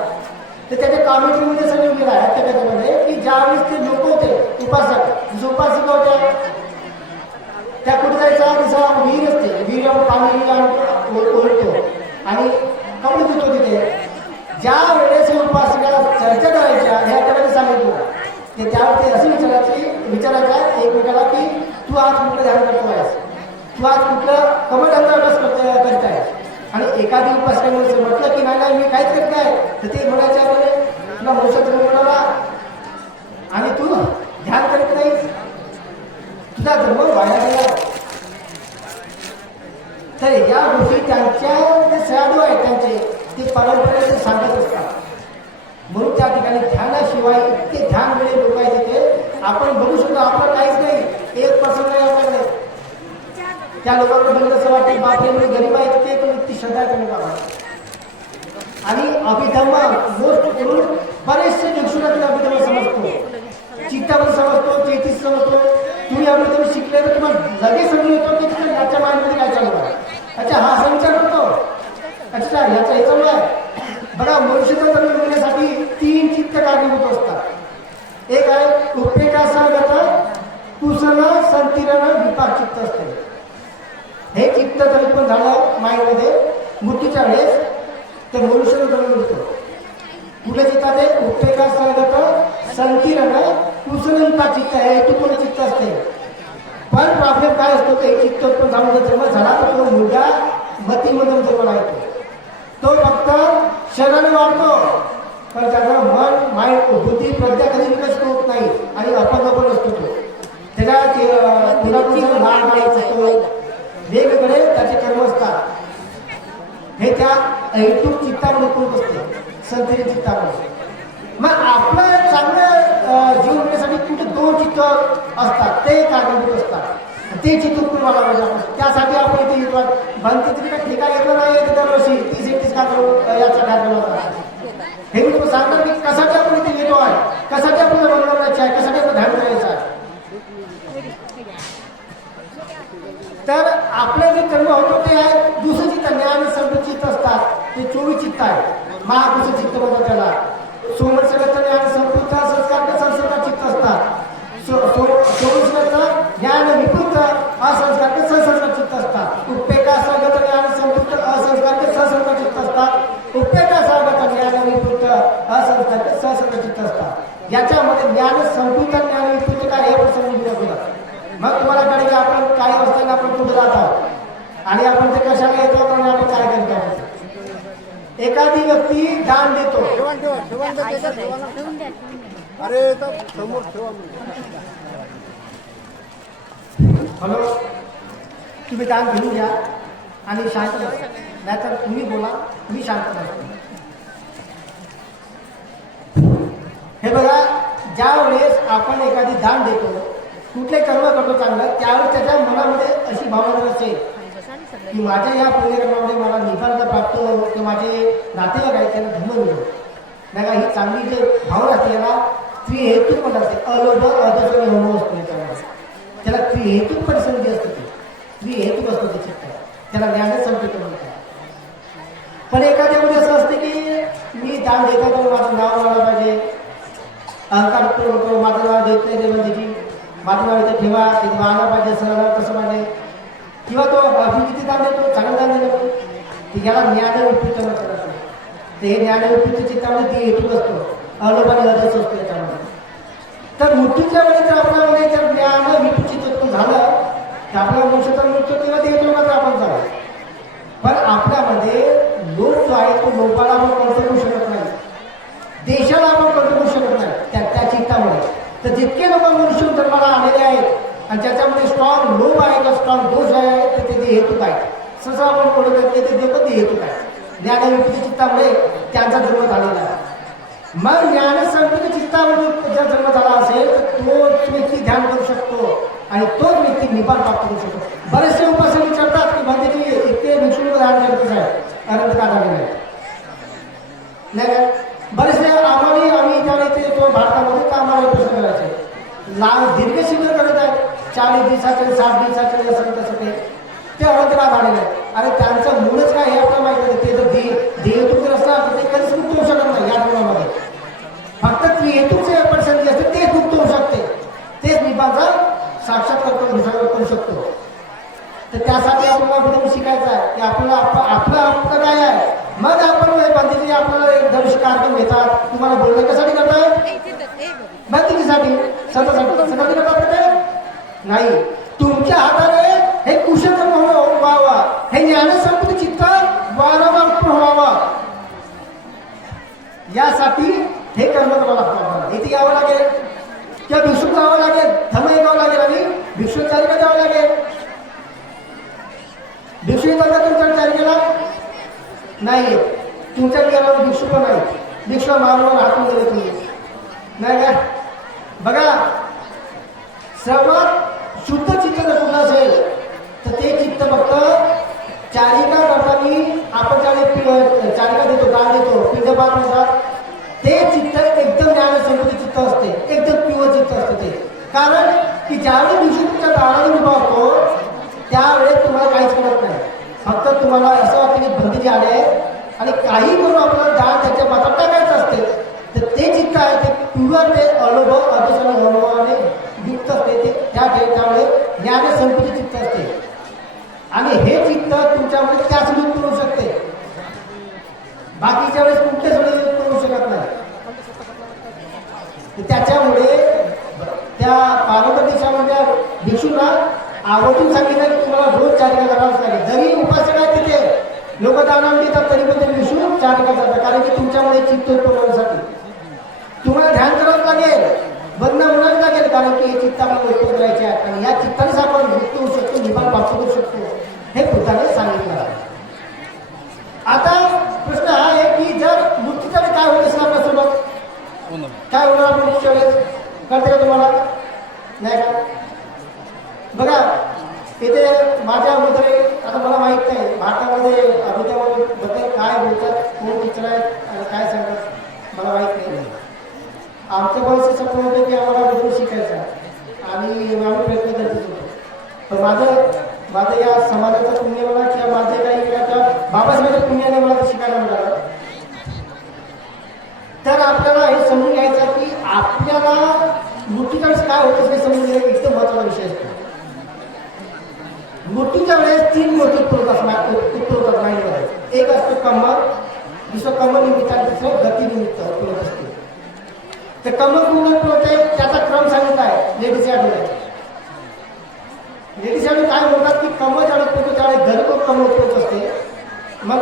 तर त्याच्या कॉमेंट्रीमध्ये असं लिहिलेलं आहे त्याच्यामध्ये की ज्यावेळेस ते लोक होते उपासक उपासिका होत्या त्या कुठे जायचा जसा विहीर असते विहीर पाणी ओढतो आणि कपडे धुतो तिथे. ज्या वेळेस उपासिका चर्चा करायच्या ह्या त्याला सांगितलं ते त्यावेळी ते असं विचारायचं एकमेकाला की तू आज कुठलं ध्यान करतो आहेस तू आज कुठलं कमळांचा अभ्यास करत आहेस. आणि एखादी उपासकाने म्हटलं की नाही मी काहीच करत नाही तर ते म्हणायचे आपल्याला तुला मनुष्य म्हणाला आणि तू ध्यान करत नाहीस तुझा जन्म वाया गेला. तर या गोष्टी त्यांच्या जे सयाडू आहेत त्यांचे ते परंपरेचे सांगत असतात. म्हणून त्या ठिकाणी ध्यानाशिवाय इतके ध्यान वेळे लोक आहेत तिथे आपण बघू शकतो आपलं काहीच नाही 1% नाही आपल्याकडे. त्या लोकांना बघितलं असं वाटते बापरे म्हणजे गरीब आहेत ते पण इतकी श्रद्धा आहे लोकांना. आणि अभिधर्म मोस्ट करून बरेचसे दिवसाला अभिधर्म समजतो चित्तावर समजतो चेतीस समजतो. तुम्ही अभिधर्म शिकले तर तुम्हाला लगेच समजून येतो की याच्या माइंडमध्ये काय चालू आहे. अच्छा हा असा विचार करतो अच्छा याचा हे चालू आहे. बघा मनुष्याचा जन्म मिळण्यासाठी 3 चित्त कारणीभूत असतात. एक आहे उपेक्षासगत कुसन संतीरण विपाक चित्त असते. हे चित्त जर पण झालं माइंडमध्ये मृत्यूच्या वेळेस तर मनुष्याचा जन्म मिळतो. कुठल्या चित्तात आहे उपेक्षासगत संतीरण कुसनंता चित्त आहे हेतुपूर्ण चित्त असते. पण प्रॉब्लेम काय असतो की चित्त पण झालं जन्म झाला तर तो मुलगा मतीमधून जन्म येतो. तो फक्त शरीराने वाढतो पण त्याचं मन माइंड बुद्धी प्रज्ञा कधी विकसित होत नाही आणि अपंग पण असतो तो. त्याच्या वेगवेगळे त्याचे कर्म असतात. हे त्या ऐतूक चित्तामध्ये खूप असते संतरी चित्तामध्ये. मग आपलं चांगलं जीवन मिळण्यासाठी कुठे 2 चित्त असतात ते कारणीभूत असतात. ते चित्त खूप मला पाहिजे त्यासाठी आपण इथे येतो. बनते तरी काय येतो नाही दरवर्षी 30-31 याचा कार्यक्रम होता. हे मी तुम्हाला सांगणार की कशासाठी आपण इथे येतो आहे कशासाठी आपल्याला बनवण्याचे आहे कशासाठी आपण ध्यान करायचं आहे. तर आपलं जे कर्म होतो ते आहे दुसरं चित्त ज्ञान सर्व चित्त असतात ते 24 चित्त आहे महापुरुष चित्त म्हणतात त्याला. सोमरसगत ज्ञान संपूर्ण संस्कार संस्कार चित्त असतात. 24 ज्ञान विपुक्त असंस्कार संस्कार चित्त असतात. उपेक्षासगत ज्ञान संपूर्ण असंस्कार संस्कार चित्त असतात ते सहस्त्र चित्त असतात. याच्यामध्ये ज्ञान संकुल ज्ञान विकृत काय हे प्रसंग होतात. मग तुम्हाला कळेल की आपण काही अवस्थेला आपण कुठे जात आहोत आणि आपण ते कशाला येतो आणि आपण काय करतो आहोत. एखादी व्यक्ती दान देतो. हॅलो, तुम्ही दान घेऊन घ्या आणि शांत बसा. नाहीतर तुम्ही बोला, तुम्ही शांत बसा. हे बघा, ज्या वेळेस आपण एखादी दान देतो, कुठले कर्म करतो चांगलं, त्यावेळेस त्याच्या मनामध्ये अशी भावना असेल की माझ्या या पुण्यकर्मामध्ये मला निफाद प्राप्त हो, की माझे नातेवाईक आहेत त्यांना धर्म मिळो. नाही का, ही चांगली जे भावना असते याला त्रिहेतूक पण असते. अलोभ अदर्शन होमो असतो याच्यामध्ये. त्याला त्रिहेतूक परिसंधी असते. ती त्रिहेतूक असतो ते चित्त, त्याला ज्ञान संकेत म्हणतात. पण एखाद्यामध्ये असं असते की मी दान देतो तर माझं नाव मला पाहिजे, अहंकार होतो, माझं नाव देत नाही ते म्हणजे की माझं नाव इथे ठेवा, तिथे वाहनं पाहिजे, असं कसं पाहिजे. किंवा तो किती दान देतो, चांगलं दान देतो, की याला ज्ञान विकृत म्हणतात. ते हे ज्ञान विकृत चित्तामध्ये ती हेतूक असतो, अलोभ आणि अदर्श असतो याच्यामध्ये. तर मृत्यूच्या वेळी जर आपल्यामध्ये जर ज्ञान विकृत झालं तर आपल्या वंशाचा मृत्यू किंवा ते येतो मात्र आपण जाऊ. पण आपल्यामध्ये लोभ जो आहे तो लोभाला आपण कंट्रोल करू शकत नाही, देशाला आपण कंट्रोल करू शकत नाही त्या चित्तामुळे. तर जितके लोक मनुष्य जन्माला आलेले आहेत आणि ज्याच्यामध्ये स्ट्रॉंग लोभ आहे का स्ट्रॉंग दोष आहे तर ते हेतूक आहे. सहसा आपण पडत ते देतो ते हेतूक आहे. ज्ञानविकृत चित्तामुळे त्यांचा जन्म झालेला आहे. मग ज्ञानसंपन्न चित्तामध्ये जर जन्म झाला असेल तर तोच व्यक्ती ध्यान करू शकतो आणि तोच व्यक्ती निपान प्राप्त करू शकतो. बरेचसे उपासक विचारतात की म्हणजे की इतके भिक्षुक ध्यान करतच आहे, अनंत का झालेलं आहे नाही का. बरेचसे आम्ही ज्यावेळी ते येतो भारतामध्ये तर आम्हाला प्रश्न करायचे दीर्घ शिबिर करत आहेत 40 दिवसाचे 60 दिवसाचे असं तसं ते अनंत का झालेलं आहे. अरे त्यांचं मूळच काय हे आपल्याला माहिती नाही. ते जर ध्येयतूक जर असणार तर ते कधीच मुक्त होऊ शकत नाही. या जीवनामध्ये फक्त त्रिहेतूकचे पर्सेंट जे असते तेच मुक्त होऊ शकते, तेच निपाचा साक्षात्कार करू शकतो. तर त्यासाठी आपल्याला कुठे शिकायचं आहे की आपलं हक्क काय आहे. मग आपण बंदीची आपल्याला दर्शकार्थ घेतात. तुम्हाला बोलणं कशासाठी करतात, बंदीसाठी स्वतःसाठी करतात का नाही. तुमच्या हाताने हे कुशल व्हावा, हे ज्ञानसंपन्न चित्त वारंवार व्हावा, यासाठी हे कर्म करावं लागतं. इथे यावं लागेल किंवा भिक्षुक जावं लागेल, धर्म ऐकावं लागेल आणि भिक्षुक चारिका द्यावं लागेल. भिक्षुक करता तुमच्या चारिकेला नाही, तुमच्या घरावर भिक्षुक नाही. भिक्षुक मागून हातून गेले तुम्ही नाही का. बघा, सर्वात शुद्ध चित्त जर कुठलं असेल तर ते चित्त फक्त चारिका करताना आपण चारिका देतो, दान देतो, पिंडपात म्हणतात, ते चित्त एकदम ज्ञानसंपन्न चित्त असते, एकदम प्युअर चित्त असते ते. कारण की ज्यावेळी भिक्षुकच्या दाराने उभा होतो त्यावेळेस तुम्हाला काहीच कळत नाही. फक्त तुम्हाला असं वाटतं की बंदीचे आले आहे आणि काही करून आपल्याला दान त्याच्या पात्रात टाकायचं असते. तर ते चित्त आहे ते प्युअर, ते अलोभ अदर्शन अनुभवाने युक्त असते. ते त्यामुळे ज्ञानसंपन्न चित्त असते आणि हे चित्त तुमच्यामध्ये त्याच लूप करू शकते. बाकीच्या वेळेस कुठल्याच वेळेस करू शकत नाही. त्याच्यामुळे त्या पार्वती देशामध्ये भिक्षूंना आवर्जून सांगितलं की तुम्हाला रोज चारिका करावंच लागेल. जरी उपासक आहे तिथे लोक दान देतात तरी पण ते भिक्षू चारिका करतात. कारण की तुमच्यामध्ये चित्त होण्यासाठी तुम्हाला ध्यान करावंच लागेल, बंद होणारच लागेल. कारण की हे चित्त आपण व्यक्त करायचे आहेत आणि या चित्तानेच आपण मुक्त होऊ शकतो, निपान प्राप्त करू शकतो, हे बुद्धाने सांगितलं आहे. आता प्रश्न हा आहे की जर मृत्यूच्या काय होत असेल आपल्यासोबत, काय होणार आपण मृत्यूच्या वेळेस, कळते का तुम्हाला नाही का. बघा, इथे माझ्या अगोदर आता मला माहित नाही भारतामध्ये अभिनेत्याबद्दल काय बोलतात, कोण टीचर आहेत आणि काय सांगतात मला माहीत नाही. आमचं बरेचसे स्वप्न होतं की आम्हाला बरोबर शिकायचं आणि आम्ही प्रयत्न करतच होतो. पण माझं या समाजाचं पुण्य म्हणा किंवा माझे काही बाबासाहेबांच्या पुण्याने मला शिकायला मिळालं. तर आपल्याला हे समजून घ्यायचं की आपल्याला मृत्यूच्या वेळेस काय होतं हे समजून घेणं एकदम महत्त्वाचा विषय असतो. मृत्यूच्या वेळेस 3 गोष्टी उत्पन्न माइंडमध्ये. एक असतो कंबर, दुसरं कंबर निमित्त आणि दुसरं गती निमित्त उत्पन्न असते. ते कमळ पूर्ण होते त्याचा क्रम सांगितला आहे लेडीज ॲडमध्ये. लेडीज ॲड काय म्हणतात की कमळ ज्यावेळेस पोहोचतो त्यावेळेस घरपोच कमळ पोहोच असते. मग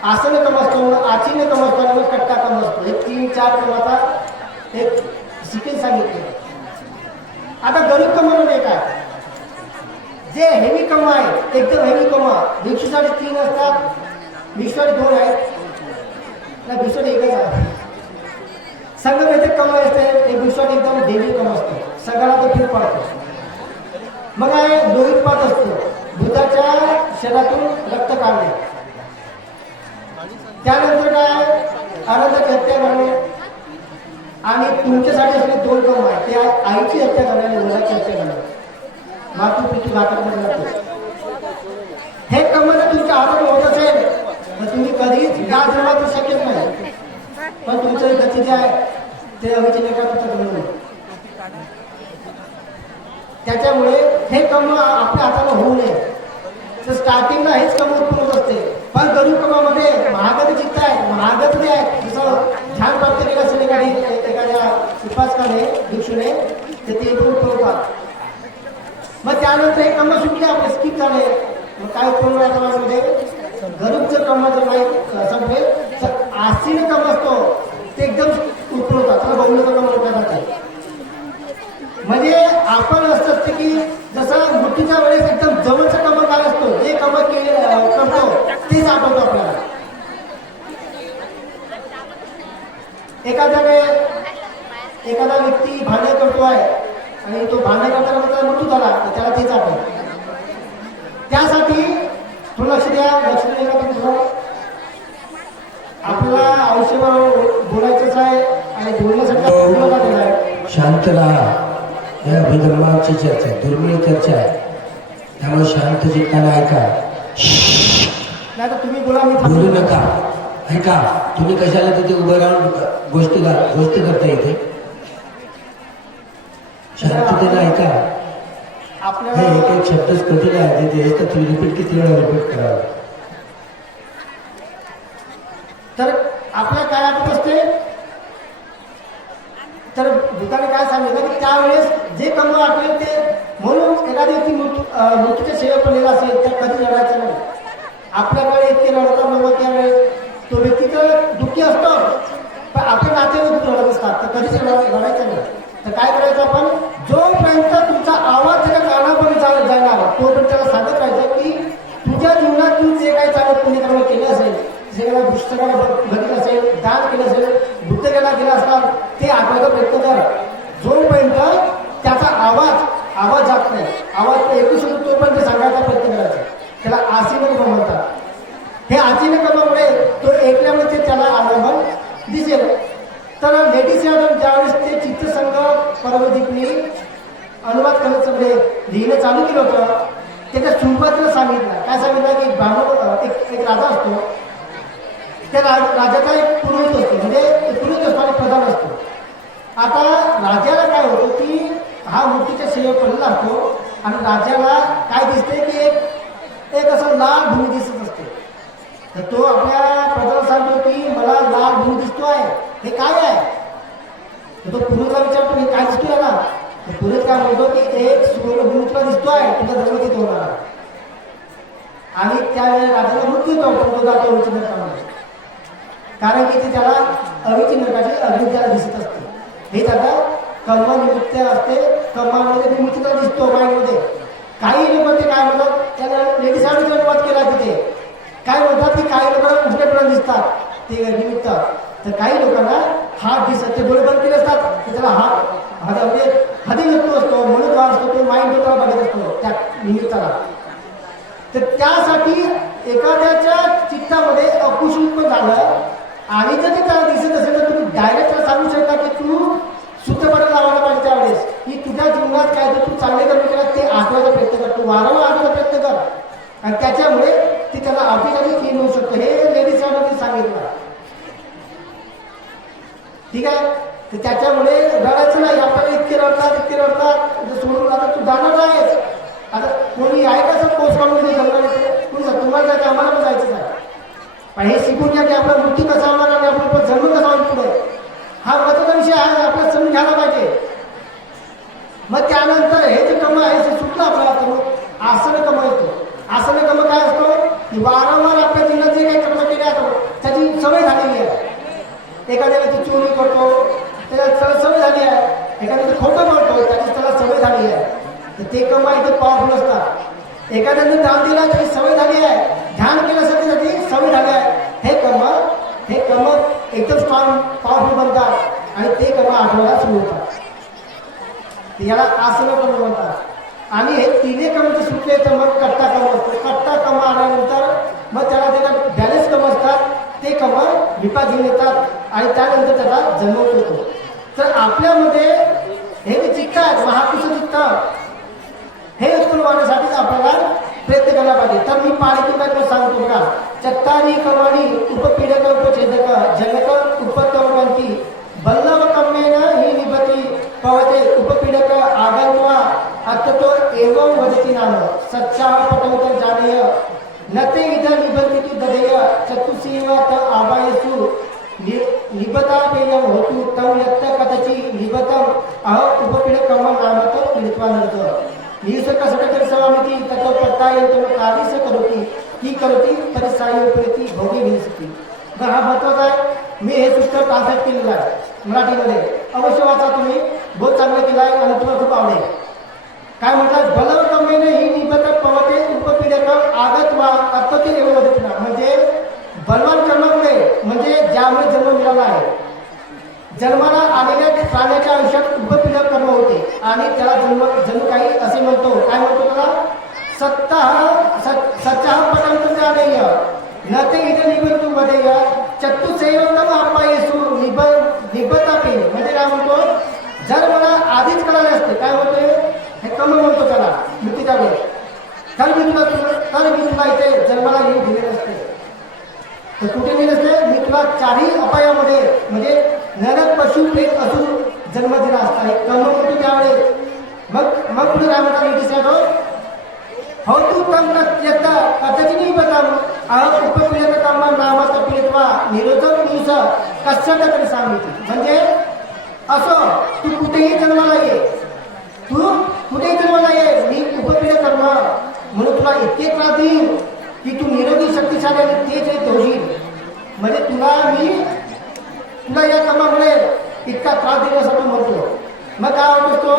आसन कम असतो, आचीने कम असतो आणि मग कट्टा कम असतो. हे 3-4 कमाचा एक सिक्वेन्स सांगितले. आता गरुड कमळ म्हणजे काय, जे हेवी कमा आहे एकदम हेवी कमा भिक्षूसाठी 3 असतात, भिक्षूसाठी 2 आहेत ना, भिक्षूसाठी एकच आहे. सगळं येथे कमा असते, एक भिक्षूसाठी एकदम हेवी कमा असतो, सगळ्याला तो फिर पडतो. मग आहे लोहितपात असतो, दुधाच्या शरीरातून रक्त काढणे. त्यानंतर काय आनंदाची हत्या करणे. आणि तुमच्यासाठी असले 2 कम आहे, ते आहे आईची हत्या करणे आणि मुलाची हत्या करणे. मातू पितू घाटामध्ये जातो. हे कम जर तुमच्या हातात होत असेल तर तुम्ही कधीच या जन्मात शक्यच नाही. पण तुमचं गती जे आहे ते अविचल तुमचं. त्याच्यामुळे हे कम आपल्या हाताला होऊ नये. तर स्टार्टिंगला हेच कम उत्पन्न होत असते. पण गरुड कमामध्ये महागत चित्त आहे, महागतले आहे. जसं ध्यान प्राप्त केलं असेल एखाद्या उपासकाने भिक्षूने तर ते उत्पन्न होतात. मग त्यानंतर हे कम सुटले आपले स्किप झाले. मग काय उत्पन्न यामध्ये गरुडचं कम जर नाही संपले तर आसीन कम असतो ते एकदम उत्पन्न होतात. त्याला बहुलं कम म्हटलं जाते. म्हणजे आपण असं असते की जसं मृत्यूच्या वेळेस एकदम जवळचं कमळ काय असतो, जे कमळ केले करतो तेच आठवतो आपल्याला. एखादा व्यक्ती भांडण करतो आहे आणि तो भांडण करताना त्याचा मृत्यू झाला तर त्याला तेच आठवतो. त्यासाठी थोडं लक्ष द्या. लक्ष द्यायला थोडं आपल्याला आयुष्यावर बोलायचंच आहे आणि बोलण्यासाठी शांत राहा. या अभिधर्माची चर्चा दुर्मिळ चर्चा आहे, त्यामुळे शांत चित्ताने ऐका. नाही तर तुम्ही बोला, मी बोलू नका. ऐका, तुम्ही कशाला तिथे उभं राहून गोष्टी करता येते. शांततेने ऐका. आपल्याला हे एक शब्दच कठीण आहे, तिथे तर तुम्ही रिपीट किती वेळा रिपीट करावं. तर आपल्या काय आठवत असते, तर दुकाने काय सांगितलं की त्यावेळेस जे कमळ आठवेल ते, म्हणून एखादी व्यक्ती मृत्यूच्या सेवेत पडलेला असेल तर कधी रडायचं नाही. आपल्याकडे इतके रडतात मग त्यावेळेस तो व्यक्ती तर दुःखी असतो, पण आपले नातेवाईक रडत असतात तर कधीच रडायचं नाही. तर काय करायचं आपण, जोपर्यंत तुमचा आवाज त्याच्या कानापर्यंत जाणार तोपर्यंत त्याला सांगत राहायचं की तुझ्या जीवनात तू जे काही चांगलं पुण्यकर्म केलं असेल, जे काही पुस्तकाला बघितलं असेल, दान केलं असेल, बुद्धगेला गेला असणार ते आठवायचा प्रयत्न कर. जोपर्यंत त्याचा आवाज जात नाही, आवाज ऐकू शकतो तोपर्यंत सांगायचा प्रयत्न करायचा. त्याला आसीन कम म्हणतात. हे आसीन कमामुळे तो ऐकल्यामुळे ते त्याला आलंबन दिसेल. तर लेडीज ज्यावेळेस ते चित्तसंग परमदीपनी अनुवाद करत सगळे लिहिणं चालू केलं होतं, त्याच्या सुरुवातीला सांगितलं काय सांगितलं की ब्राह्मण एक राजा असतो, त्या राजाचा एक पुरोहित असतो, म्हणजे पुरोहित असतो आणि प्रधान असतो. आता राजाला काय होतं की हा मूर्तीच्या सेवेत पडलेला असतो आणि राजाला काय दिसते की एक असं लाल भूमी दिसत असते. तर तो आपल्या प्रधानाला सांगतो की मला लाल भूमी दिसतो आहे, हे काय आहे. तर तो पुरोहितला विचारतो हे काय दिसतोय याला. तर पुरोहित काय म्हणतो की एक सुवर्णभूमी तुला दिसतो आहे, तुझा जन्म तिथे होणार. आणि त्यावेळेस राजाला मृत्यू होतो, तो जातो विचित्रकामध्ये, कारण की ते त्याला अविचित्रकाची अभिवृद्धी दिसत असते. हे त्याचा कर्म निमित्त असते, कर्मामध्ये निमित्त दिसतो माइंडमध्ये. काही लोक ते काय म्हणतात, त्याला लेडीज अनुवाद केला तिथे काय म्हणतात की काही लोकांना उघडेपणा दिसतात ते निमित्त, तर काही लोकांना हात दिसत ते डोळे बंद केले असतात, तर त्याला हात म्हणजे हदी नसतो असतो, मनोद्वार असतो, तो माइंड तो त्याला बघत असतो त्या निमित्ताला. तर त्यासाठी एखाद्याच्या चित्तामध्ये अकुशल पण झालं आणि जर ते त्याला दिसत असेल तर तुम्ही डायरेक्ट त्याला सांगू शकता की तू सुतपणे लावायला पाहिजे त्यावेळेस की तुझ्या जीवनात काय तर तू चांगले कर्म केलं ते आठवायचा प्रयत्न कर, तू वारंवार आठवायचा प्रयत्न कर, आणि त्याच्यामुळे ते त्याला अभिजाती फील होऊ शकतं. हे लेडीज सांगितलं. ठीक आहे. तर त्याच्यामुळे रडायचं नाही. आपल्याला इतके रडतात सोडून आता तू जाणार आहेस. आता कोणी आहे का सर पोस्ट काढून कोणी तुम्हाला जायचं, आम्हाला पण जायचं आहे. पण हे शिकून घ्या की आपला मृत्यू कसा होणार आणि आपला जन्म कसा होईल पुढे. हा झाली आहे. एखाद्या व्यक्ती चोरी करतो त्याला सवय झाली आहे, एखाद्या खोटं बोलतो त्याची त्याला सवय झाली आहे, तर ते कमाई ते पॉवरफुल असतात. एखाद्याने दान दिला त्याची सवय झाली आहे, ध्यान केल्यासाठी त्याची सवय झाली आहे. हे कर्म एकदम स्ट्रॉंग पॉवरफुल बनतात आणि ते कर्म आठवड्याला सुरू होतात. याला आसन कर्म म्हणतात. आणि हे तिन्ही कर्मचे सुटले तर मग कट्टा कर्म असतो. कट्टा कर्म आल्यानंतर मग त्याला बॅलन्स कर्म असतात, ते कर्म विपाक येतात आणि त्यानंतर त्याला जन्म होतो. तर आपल्यामध्ये हे जे चित्त आहे महापुरुष चित्त हे उत्पन्न होण्यासाठीच आपल्याला प्रयत्न करायला पाहिजे. तर मी पाळीतून काय सांगतो बघा, चत्तारी कर्माणी उपपीडक उपछेदक जनक उपतवंती बल्लव कर्मेण ही निभती पवते उपपीडक आगत्वा अत्तो एवं वदती नाम सच्चा पटवत जानेय न ते इधर निबंधी तू ददेय चतुसीव त आबायसु निबता पेयम होतु तम यत्त कथची निबतम अह उपपीडक कर्म नामत पीडित्वानंतर निस कसटकर सवामिती ततो पत्तायंतो कादिस करोती की करोती परिसाई उपरती भोगी विनसती. हा महत्वाचा आहे. मी हे पुस्तक ट्रान्सलेट केलेलं आहे मराठीमध्ये, अवश्य वाचा तुम्ही. बहुत चांगलं केलं आहे आणि तुम्हाला खूप आवडेल. काय म्हटलं, बलव कमेने ही निबत पवते उपपीडक आगत वा अत्तती एवढं वदतना. म्हणजे बलवान कर्मामुळे, म्हणजे ज्यामुळे जन्म मिळाला आहे, जन्माला आलेल्या प्राण्याच्या आयुष्यात उपपीडक कर्म होते आणि त्याला जन्म काही असे म्हणतो. काय म्हणतो त्याला, सच्चा पटंतज्ञानेय न ते इथे निबंतू वदेय चतुसेवतम अपायसु निबतापे. म्हणजे काय म्हणतो, जर मला आधीच कळाले असते, काय म्हणतोय हे कम म्हणतो त्याला मृत्यूच्या वेळेस, तर मी तुला इथे जन्माला येऊ दिले नसते. तर कुठे गेले असते, मी तुला चारही अपायामध्ये म्हणजे नरक पशु प्रेत असून जन्म दिला असता. हे कम म्हणतो त्यावेळेस. मग पुढे काय म्हणतात नीतीसाठी, हो तू कम येता कथाची नाही बता उपपीडक कर्म नामात पीडित्वा निरोधक नुस कशात तरी सांगितली. म्हणजे असो तू कुठेही जन्माला ये, तू कुठेही जन्माला ये, मी उपपीडक कर्म म्हणून तुला इतके त्रास देईन की तू निरोगी शक्तिशाली आणि तेच होशील. म्हणजे तुला या कर्मामुळे इतका त्रास देण्यासाठी म्हणतो. मग काय म्हणतो,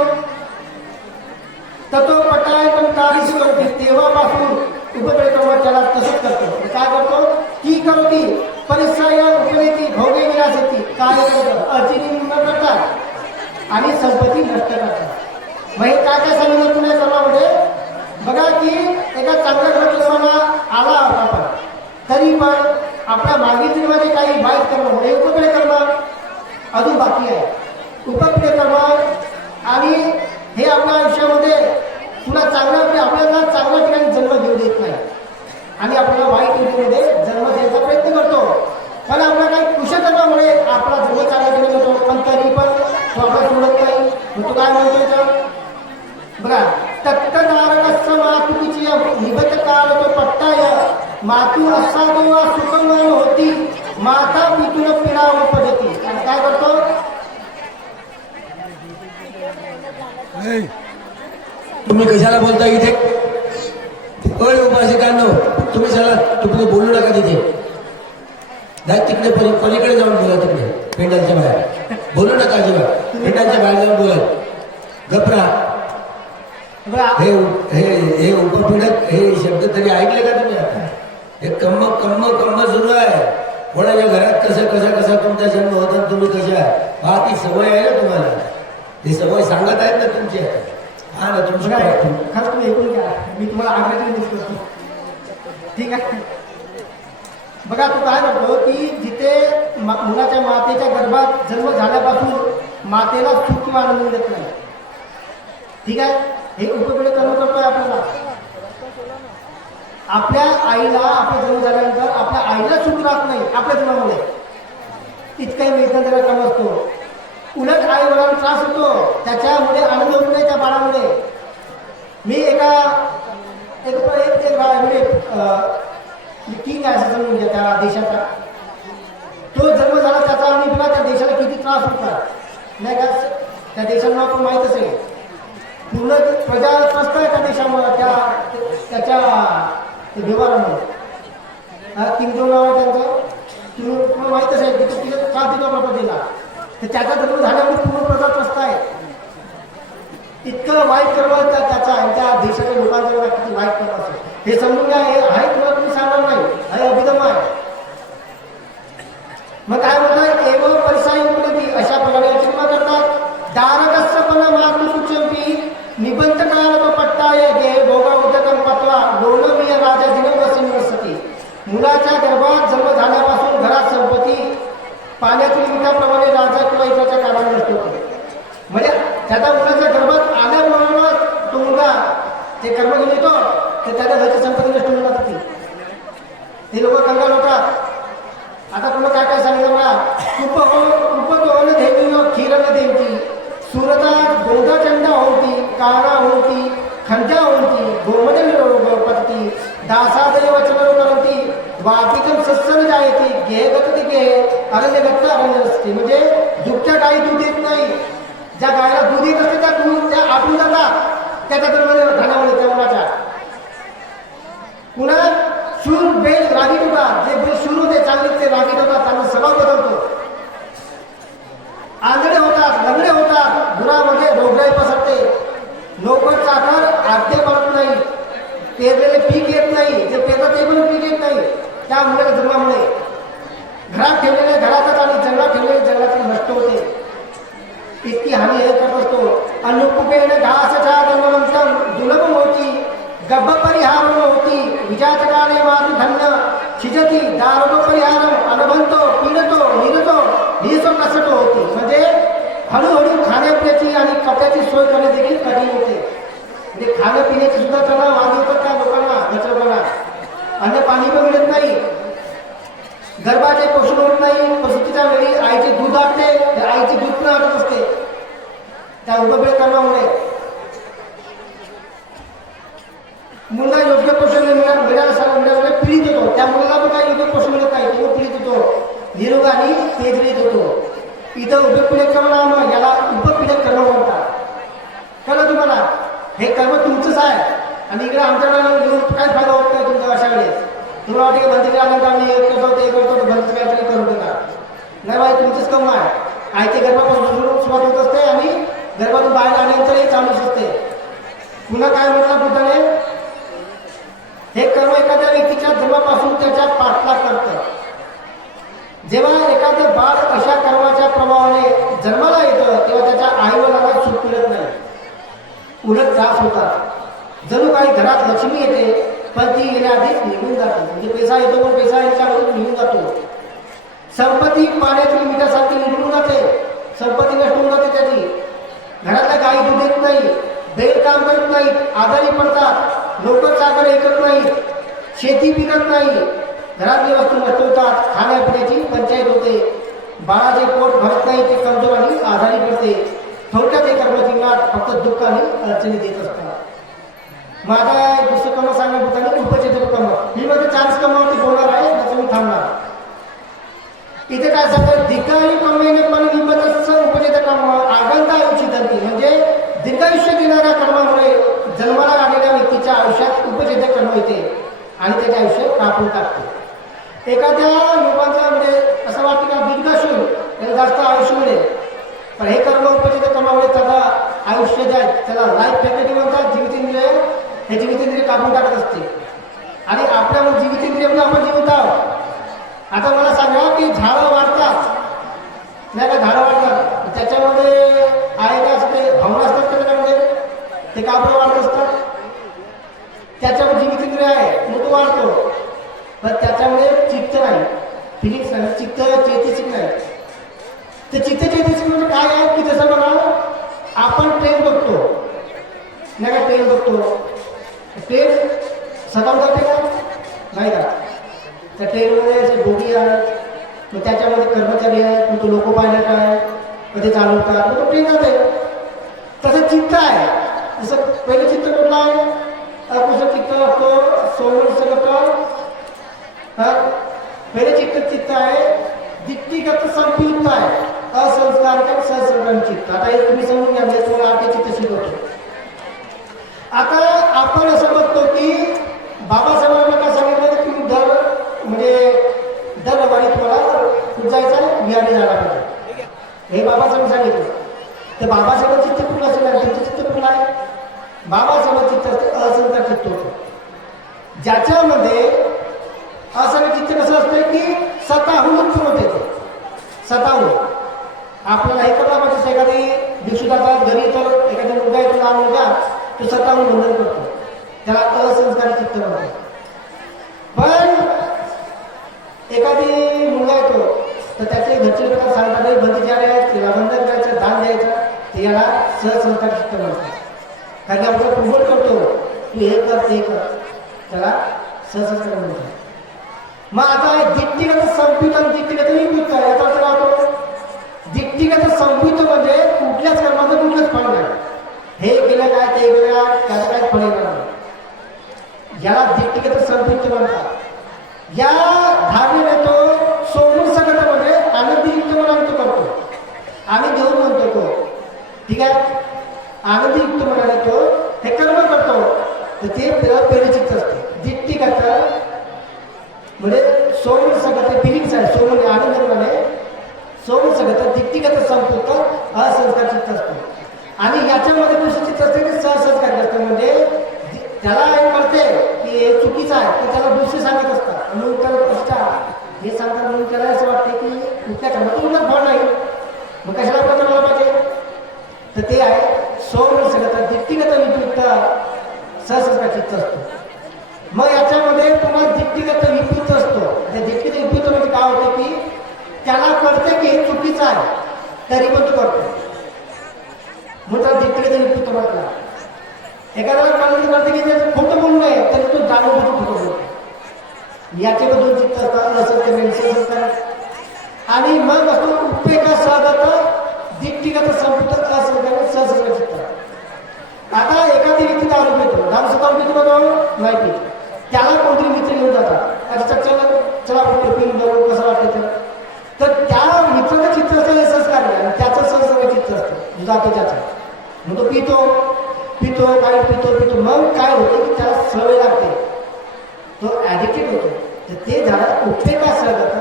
ततो पटाय पण काहीच करते. तेव्हापासून उपपीडक कर्म त्याला तसंच करतो. काय करतो, की करती परिसय उपनेती भोगे विलासती काय करतात, अडचणी निर्माण करतात आणि संपत्ती नष्ट करतात. मग हे काय सांगितलं तुला कर्मामध्ये बघा, की एका चांगल्या कर्माला आला आपण, तरी पण आपल्या मागील जीवनामध्ये काही वाईट कर्म हे उपपीडक कर्म अजून बाकी आहे. उपपीडक कर्म आणि हे आपल्या आयुष्यामध्ये तुला आपल्याला चांगल्या ठिकाणी जन्म घेऊ देत नाही आणि आपल्याला वाईट रीतीमध्ये जन्म द्यायचा प्रयत्न करतो. पण आपल्या काही कुशकर्मामुळे आपला जन्म चांगला ठिकाणी होतो, पण तरी पण तो आपला सोडत नाही. मग तो काय म्हणतो बघा, तत्तदारकस्य मातुकीची निबत काळ तो पट्टाय मातू असा किंवा सुखमय होती माता पितून पिढा उपजती. आणि काय करतो, तुम्ही कशाला बोलता इथे, होय उपासिकांनो, तुम्ही चला, तुम्ही बोलू नका तिथे, नाही तिकडे पलीकडे जाऊन बोला, तिकडे पेंडांच्या बाहेर बोलू नका अजिबात, पेंडांच्या बाहेर जाऊन बोला, गपरा. हे उपपीडक हे शब्द तरी ऐकले का तुम्ही आता? हे कम्म कम्म कम्म सुरू आहे. कोणाच्या घरात कसा तुमचा जन्म होता, तुम्ही कशा हा ती सवय आहे ना तुम्हाला, ती सवय सांगत आहेत ना तुमची. हा ना तुमची खरं तुम्ही ऐकून घ्या, मी तुम्हाला आग्रह करतो, ठीक आहे. बघा तो काय करतो, की जिथे मुलाच्या मातेच्या गर्भात जन्म झाल्यापासून मातेला सुख किंवा आनंद देत नाही, ठीक आहे. हे उपपीडक कर्म करतोय आपल्याला. आपल्या आईला आपला जन्म झाल्यानंतर आपल्या आईला सुख राहत नाही आपल्या जन्मामुळे, इतकाही वेदना त्याला कम असतो. उलट आई वडिलांना त्रास होतो, त्याच्यामुळे आनंद होत नाही त्या बाळामुळे. मी एक किंग आहे असं समजून घ्या त्या देशाचा, तो जन्म झाला त्याचा आणि बघा त्या देशाला किती त्रास होता नाही का. त्या देशांना आपण माहीत असेल, पूर्ण प्रजा त्रस्त आहे त्या देशामुळे, त्याच्या व्यवहारामुळे. किंग नाव आहे त्यांचं, तुम्हाला माहीतच आहे की तिथे का दिला प्रपंचला, तर त्याचा धर्म झाल्यामुळे पूर्ण प्रजा त्रस्त आहे. इतकं वाईट कर्म त्याचा आणि त्या देशाच्या लोकांचा किती वाईट कर्म असेल हे समजून घ्या. हे आहे तुला तुम्ही सांगणार नाही, हे अभिधम आहे. मग काय म्हणतात, एवं परिसाई उपलब्धी अशा प्रकारे चिन्ह करतात. दारकस्यपण मातृसुचंपी निबंध काळ तो पट्टाय गे भोगा उदकम पत्वा लोणवीय राजा दिनवसी निवसती. मुलाच्या गर्भात जन्म झाल्यापासून घरात संपत्ती, पाण्यातील मिठाप्रमाणे राजा किंवा इतरच्या कामाने नष्ट होतो. म्हणजे त्याच्या मुलाच्या गर्भात आल्यामुळे तो मुलगा ते कर्म घेऊन येतो, तर त्याच्या घरची संपत्ती नष्ट होऊन जाते. ते लोक कंगाल होतात. आता तुला काय काय सांगितलं मला, उपगोवन देवी खीरन देवती सुरता गोंधचंडा होती काळा होती खंजा होती गोमजन पतती दासादरी वचन करती वापिकम सत्सन जायती गेह गती गेह अरण्य गत्त अरण्य असते. म्हणजे दुभत्या गायी दूध देत नाही, ज्या गायला दूध येत असते त्या दूध त्या आटून जातात त्याच्या घाण्यामुळे त्या मुलाच्या. पुन्हा शूर बेल रागीट होतात, जे बेल शूर होते चांगले ते रागीट होतात, त्यांना स्वभाव बदलतो. आंधळे होतात, लंगडे होतात, गुरामध्ये रोगराई पसरते, नोकर चाकर आद्य पडत नाही, पेरलेले पीक येत नाही, जे पेरतात ते पण पीक येत नाही त्या मुलाच्या जन्मामुळे. घरात ठेवलेले घरातच आणि जंगलात ठेवलेले जंगलात नष्ट होते. इतकी हानी हे करत असतो. अनुकुपेन घासच्या दंडवंतम दुर्लभ होती गब्ब परिहार होती विजातकाने मातु धन्य शिजती दारोग परिहार अनभंतो पीडतो निरतो निसो कसटो होती. म्हणजे हळूहळू खाण्यापिण्याची आणि कपड्याची सोय करणे देखील कठीण होते. म्हणजे खाणं पिण्याची सुद्धा त्यांना वाद होतात त्या लोकांना, गचलोकांना. अन्न पाणी पण मिळत नाही, गर्भाचे पोषण होत नाही, प्रसूतीच्या वेळी आईचे दूध आटते, आईचे दूध पण आटत असते त्या उपभेद कर्मामुळे. मुलगा योग्य पोषण मिळाल्यामुळे पीडित होतो, त्या मुलाला पण काही योग्य पोषण मिळत नाही, तो पीडित होतो, निरोग आणि तेजरीत होतो. इथं उपपीडक कर्म, याला उपपीडक कर्म म्हणतात. कळलं तुम्हाला, हे कर्म तुमचंच आहे आणि इकडे आमच्याकडे येऊन काय फायदा होत नाही तुमचा. अशा वेळेस तुम्हाला वाटते बंदी आल्यानंतर आम्ही हे करतो ते करतो, बंद काहीतरी करू नका. नाही बाई, तुमचंच कर्म आहे. आईच्या गर्भापासून सुरुवात होत असते आणि गर्भातून बाहेर आल्यानंतरही चालूच असते. पुन्हा काय म्हटलं बुद्धाने, हे कर्म एखाद्या व्यक्तीच्या जन्मापासून त्याच्या पाठलाग करतं. जेव्हा एखादं बाळ अशा कर्माच्या प्रभावाने जन्माला येतं तेव्हा त्याच्या आईवडिलांना सुख मिळत नाही, उलट त्रास होतात. जणू काही घरात लक्ष्मी येते पण ती येण्याआधीच निघून जाते. म्हणजे पैसा येतो पण पैसा याच्याकडून निघून जातो. संपत्ती पाण्यातील मिठासारखी निघून जाते, संपत्ती नष्ट होऊन जाते त्याची. घरातल्या गायी दूध देत नाही, बैल काम करत नाहीत, आजारी पडतात, लोक चाकर ऐकत नाहीत, शेती पिकत नाही, घरातली वस्तू नष्ट होतात, खाण्यापिण्याची पंचायत होते, बाळाचे पोट भरत नाही, ते कमजोर आणि आजारी पडते. थोडक्यात हे कर्माची गाठ फक्त दुःख आणि अडचणी देत असतात. माझा दुसरं कर्म सांगणार होता उपचेतक कर्म. मी माझं 4 कर्मावरती बोलणार आहे, त्याचं मी थांबणार. इथे काय सांगतात, दीर्घायू कर्मेने पण निबंध उपचेतक कर्म आगंत आयुष्य धरती. म्हणजे दीर्घायुष्य देणाऱ्या कर्मामुळे जन्माला आलेल्या व्यक्तीच्या आयुष्यात उपचेतक कर्म येते आणि त्याचे आयुष्य कापून टाकते. एखाद्या लोकांचा म्हणजे असं वाटतं का दीर्घाशूर त्याला जास्त आयुष्य मिळेल, पण हे कर्म उपचेतक कर्मामुळे त्याला आयुष्य द्या, त्याला लाईफ फॅकल्टी म्हणतात. जीवितेंद्रिय हे जीवितेंद्रिय कापून टाकत असते आणि आपल्या जीवितेंद्रिय आपण जिवंत आहोत. आता मला सांगा की झाडं वाढतात नाही का, झाडं वाढतात त्याच्यामध्ये आहे का असं ते भावना असतात त्याच्यामध्ये, ते कापडं वाढत असतात, त्याच्यामध्ये जीवितेंद्रिय आहे मग तो वाढतो. पण त्याच्यामुळे चित्त नाही, फिलिंग्स नाही, चित्त चेतसिक नाही. ते चित्त चेतसिक म्हणजे काय आहे की जसं बघा आपण ट्रेन बघतो नाही का, ट्रेन बघतो, ट्रेन सकाळ जाते का नाही का, त्या ट्रेनमध्ये असे बोगी आहेत, मग त्याच्यामध्ये कर्मचारी आहेत, मग तो लोक पायलट आहे, मग ते चालवतात, मग तो ट्रेन जाते. तसं चित्त आहे. जसं पहिलं चित्त कुठलं आहे, अकुशल चित्त असतो, सोमरसगत पहिले चित्त आहे, दिट्टीगत संपयुक्त आहे, असंस्कारक सहस्रकरण चित्त. आता हे तुम्ही समजून घ्या, म्हणजे तुम्हाला आठ चित्त शिकवतो. आता आपण असं बघतो की बाबासाहेबांना काय सांगितलं की तुम्ही दर रविवारी तुम्हाला बिहारी झाला पाहिजे. हे बाबासाहेब सांगितलं. तर बाबासाहेब चित्त कुठलं असेल त्यांचं चित्त कुठलं आहे? बाबासाहेब चित्त असते असंख्य चित्त होतं, ज्याच्यामध्ये असंख्य चित्त कसं असतं की स्वतःहून उत्पन्न होते. स्वतःहून आपल्याला हे करायला पाहिजे. एखादी दिवशीदाचा घरी तर एखादा मुलगा येतो, लहान मुलगा, तो स्वतःहून बंधन करतो, त्याला असंस्कारी चित्त म्हणतो. पण एखादी मुलगा येतो तर त्याचे घरचे लोक सांगतात नाही बंदी आहेत, तिला बंधन करायचं, दान द्यायचं, ते याला सहसंस्कार चित्त म्हणतात. कारण की आपण प्रमोट करतो, तू हे कर ते कर, त्याला सहसंस्कार म्हणतात. मग आता दिट्टिगत संपित आणि दिट्टिगत निमित्त याचा अर्थ काय होतो? दिट्टिगत संपित म्हणजे कुठल्याच कर्माचं कुठलंच फळ नाही. हे केलं काय, ते केलं त्याचं काय फळ येणार नाही. याला दिट्टिगत संपित म्हणतात. या धारणेने तो सोमून सकट म्हणजे आनंदयुक्त मनाने तो करतो. आम्ही घेऊन म्हणतो तो, ठीक आहे, आनंदयुक्त मनाने तो हे कर्म करतो, तर ते पेढीचित्त असते. दिट्टिगत म्हणजे सोमून सकट फिलिंग्स आहे. सोम म्हणजे आनंद मनाने, सोमून सकट दिट्टिगत संपूर्ण असंस्कार चित्त असतो. आणि याच्यामध्ये दुसरं चित्त असते ते सहसंस्कार असतं. म्हणजे त्याला हे कळते की हे चुकीचं आहे, तर त्याला दुसरे सांगत असतात म्हणून त्याला कष्ट हे सांगतात. म्हणून त्याला असं वाटते की कुठल्या कर्मात तुला फळ नाही, मग कशाला आपण करायला पाहिजे? तर ते आहे सोम सगळं दिट्टिगत विपरीत सहसंस्कार चित्त असतो. मग याच्यामध्ये तुम्हाला दिट्टिगत विपरीत असतो. त्या दिट्टिगत विपरीत म्हणजे काय होतं की त्याला कळते की हे चुकीचं आहे, तरी पण तो करतो. मग त्याला दिट्टिगत विपरीत म्हटला. एखाद्याला कळते की त्याचं खोटं बोलणं आहे, तरी तो जाणून बुजून खोटं बोलतो. याचे दोन चित्त असतात, असत्य मेन्शन. आणि मग असतो उपेगा स्वागत दिट्टिगत संपुट असंख्य सहसंस्कार चित्त. आता एखादी व्यक्ती दारू पितो, दारू स्वतः पितो का नाही पितो, त्याला कोणतरी मित्र घेऊन जातात, अच्छा चला पिऊन जाऊ, कसं वाटतं तर त्या मित्राचं चित्र असतं हे संस्कार आहे आणि त्याचं संस्कार चित्र असतं जातो त्याचं. मग तो पितो काय पितो मग काय होतं की त्याला सवय लागते, तो ॲडिक्टेड होतो. तर ते झालं उपेगा स्वागत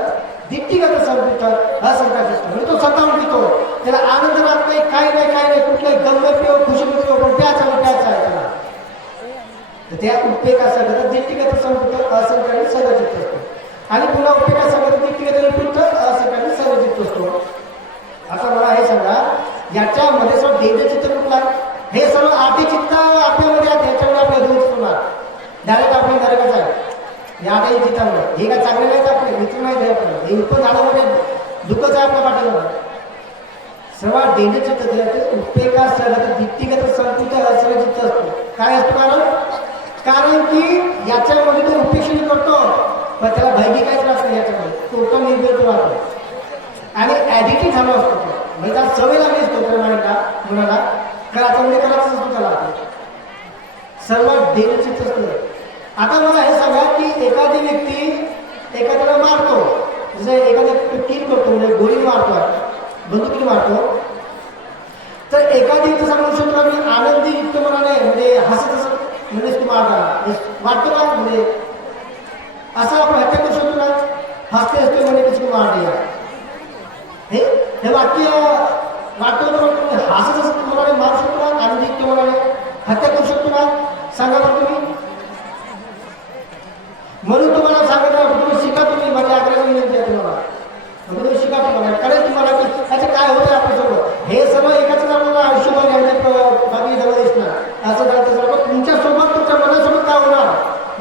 दिट्टिगत संपुट असंख्य चित्त. म्हणजे तो स्वतःहून पितो, त्याला आनंद राहत नाही, काय नाही कुठलाही गंमत पिओ खुशी पिओ, पण प्याचा आहे त्याला. तर त्या उपेगा स्वागत दिट्टिगत संपुट असंख्य सहचित्त असतो. आणि पुन्हा उपेगा स्वागत दिट्टिगत विपरीत असंख्य सहचित्त असतो. आता मला हे सांगा, याच्यामध्ये सर्व देव चित्त कुठला? हे सर्व आठी चित्त आपल्यामध्ये आहेत. ह्याच्यामध्ये आपल्या दोन चित्त होणार डायरेक्ट आपल्या नरकाच आहे. या आठही चित्तामुळे हे काय चांगले नाहीत, आपले मित्र नाही द्यायला. हे उत्पन्न झाल्यामध्ये दुःखच आहे आपल्या पाठीवर. सर्वात डेंजर चित्त उपेगा स्वागत दिट्टिगत संपुट असंख्य चित्त असतो. काय असतो? कारण की याच्यामध्ये तो उपेक्षण करतो, पण त्याला भयभी काहीच राहत नाही. याच्यामध्ये टोटल निर्भर राहतो आणि ॲडिक्टिव्ह झाला असतो तो. म्हणजे त्याला सवय लागली असतो त्या मुलाला करायचं असतो त्याला. सर्वात डेंजर चित्त असतं. आता मला हे सांगा की एखादी व्यक्ती एखाद्याला मारतो, जसं एखाद्या टीम करतो, म्हणजे गोळी मारतो, बंदुकीने मारतो, तर एखादी जसं म्हणू शकतो मी आनंदी युक्त मनाने म्हणजे हसत असं म्हणजे तू मारला वाटतो ना, म्हणजे असं आपण हत्या करू शकतो ना, हसते असते म्हणजे तू मारले. हे वाक्य वाटतो तर हसत असं मनाने मारू शकतो ना, आनंदी युक्त मनाने हत्या करू शकतो ना? सांगा बरं तुम्ही. म्हणून तुम्हाला सांगितलं तुम्ही शिका, तुम्ही माझी आग्रह विनंती आहे तुम्हाला, तुम्ही शिका. तुम्हाला कळेल तुम्हाला की त्याचे काय होतं आपल्यासोबत. हे सर्व एकाच आपल्याला आयुष्यभर बाकी जवळ दिसणार असं झालं तसं. पण तुमच्यासोबत तुमच्या मनासोबत काय होणार,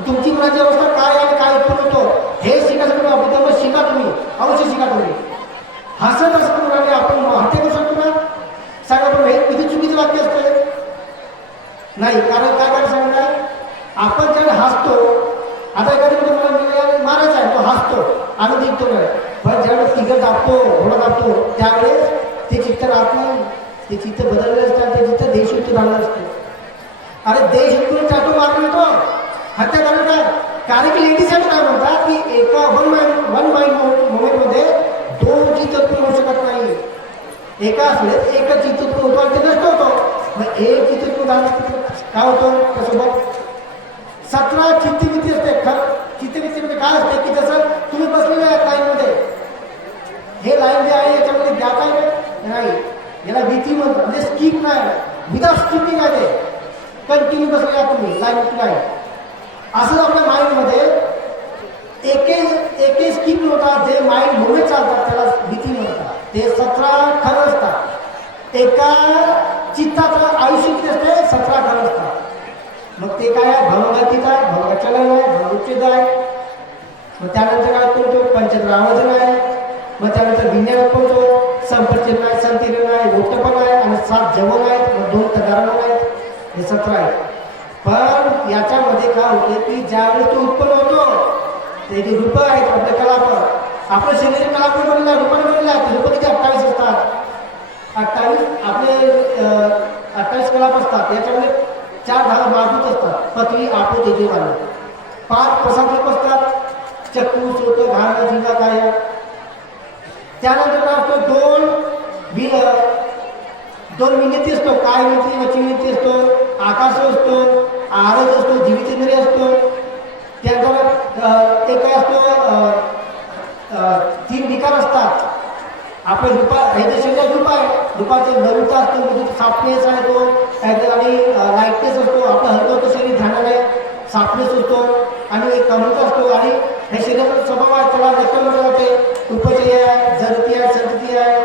तुमची मनाची अवस्था काय आणि काय उत्पन्न होतो हे शिकायचं तुम्ही अभ्यास शिका. तुम्ही अवश्य शिका. तुम्ही हसत असं म्हणाले आपण हत्या करू शकतो ना? सांगा पण हे किती चुकीचं वाक्य असतं नाही. कारण काय काय सांगणार, आपण ज्याला हसतो, आता एखादी मला मारायचा आहे, तो हसतो आनंद येतो नाही, पण ज्यावेळेस तिघं दाबतो, घोडा दाबतो, त्यावेळेस ते चित्त राहत नाही. ते चित्त बदललेलं असतात, ते चित्त देशयुक्त झालेलं असतं. अरे देशयुक्त चाटो मारून येतो हत्या झालं काय? कारण की लेडीज काय म्हणतात की एका वन माइंड मोमेंटमध्ये दोन चित्त होऊ शकत नाही. एका असले एकच चित्त होतो आणि ते नष्ट होतो. मग एक चित्त झालं काय होतं त्यासोबत 17 चित्तवृत्ती असते. चित्तवृत्तीमध्ये काय असते की जसं तुम्ही बसलेले आहे लाईनमध्ये, हे लाईन जे आहे याच्यामध्ये गॅप आहे का? नाही. याला भीती म्हणतात, म्हणजे स्किप नाही, विदाउट स्किपिंग आहे ते. कंटिन्यू बसले तुम्ही लाईन. असंच आपल्या माइंडमध्ये एकही स्किप होतात, जे माइंड मुव्हमेंट चालतात त्याला भीती म्हणतात. ते 17 खरं असतात. एका चित्ताचं आयुष्य किती असते? 17 खरं असतात. मग ते काय आहे? भवगतीत आहे, भवगचलन आहे, भवउच्छेद आहे. मग त्यानंतर काय करतो? पंचद्रावजन आहे. मग त्यानंतर विज्ञान करतो, संपरिचन आहे, संतीरण आहे, गोष्टपण आहे आणि 7 जवळ आहेत. मग 2 तदारण आहेत. हे 17 आहेत. पण याच्यामध्ये काय होते की ज्यावेळेस तो उत्पन्न होतो ते जे रूप आहेत आपल्या कलाप, आपलं शरीर कलाप बनलेलं आहे, रूपाने बनलेलं आहे. रूप किती? 28 असतात. 28 आपले 28 कलाप असतात. याच्यामध्ये 4 भाग मार्गूत असतात. पृथ्वी, आपो, तेजो, वायू. 5 प्रसाद रूप असतात. चक्कू, सोत, घाण, जिवा, काय. त्यानंतर काय असतो? 2 विनिती असतो. काय विनिती, वची विनिती असतो, आकाश असतो, आरज असतो, जीवितेंद्रिय असतो. त्यानंतर ते काय असतो? 3 विकार असतात. आपले रूपा हे जे शरीरात रूप आहे, रूपाचे नवीनता असतो, म्हणजे साफनेस आहे तो काहीतरी, आणि लाईटनेस असतो. आपलं हलकं शरीर ध्यानाने साफनेस असतो आणि एक कमळता असतो. आणि हे शरीराचा स्वभाव आहे, त्याला नक्कल म्हटलं जाते. उपचय आहे, जडती आहे, संतती आहे,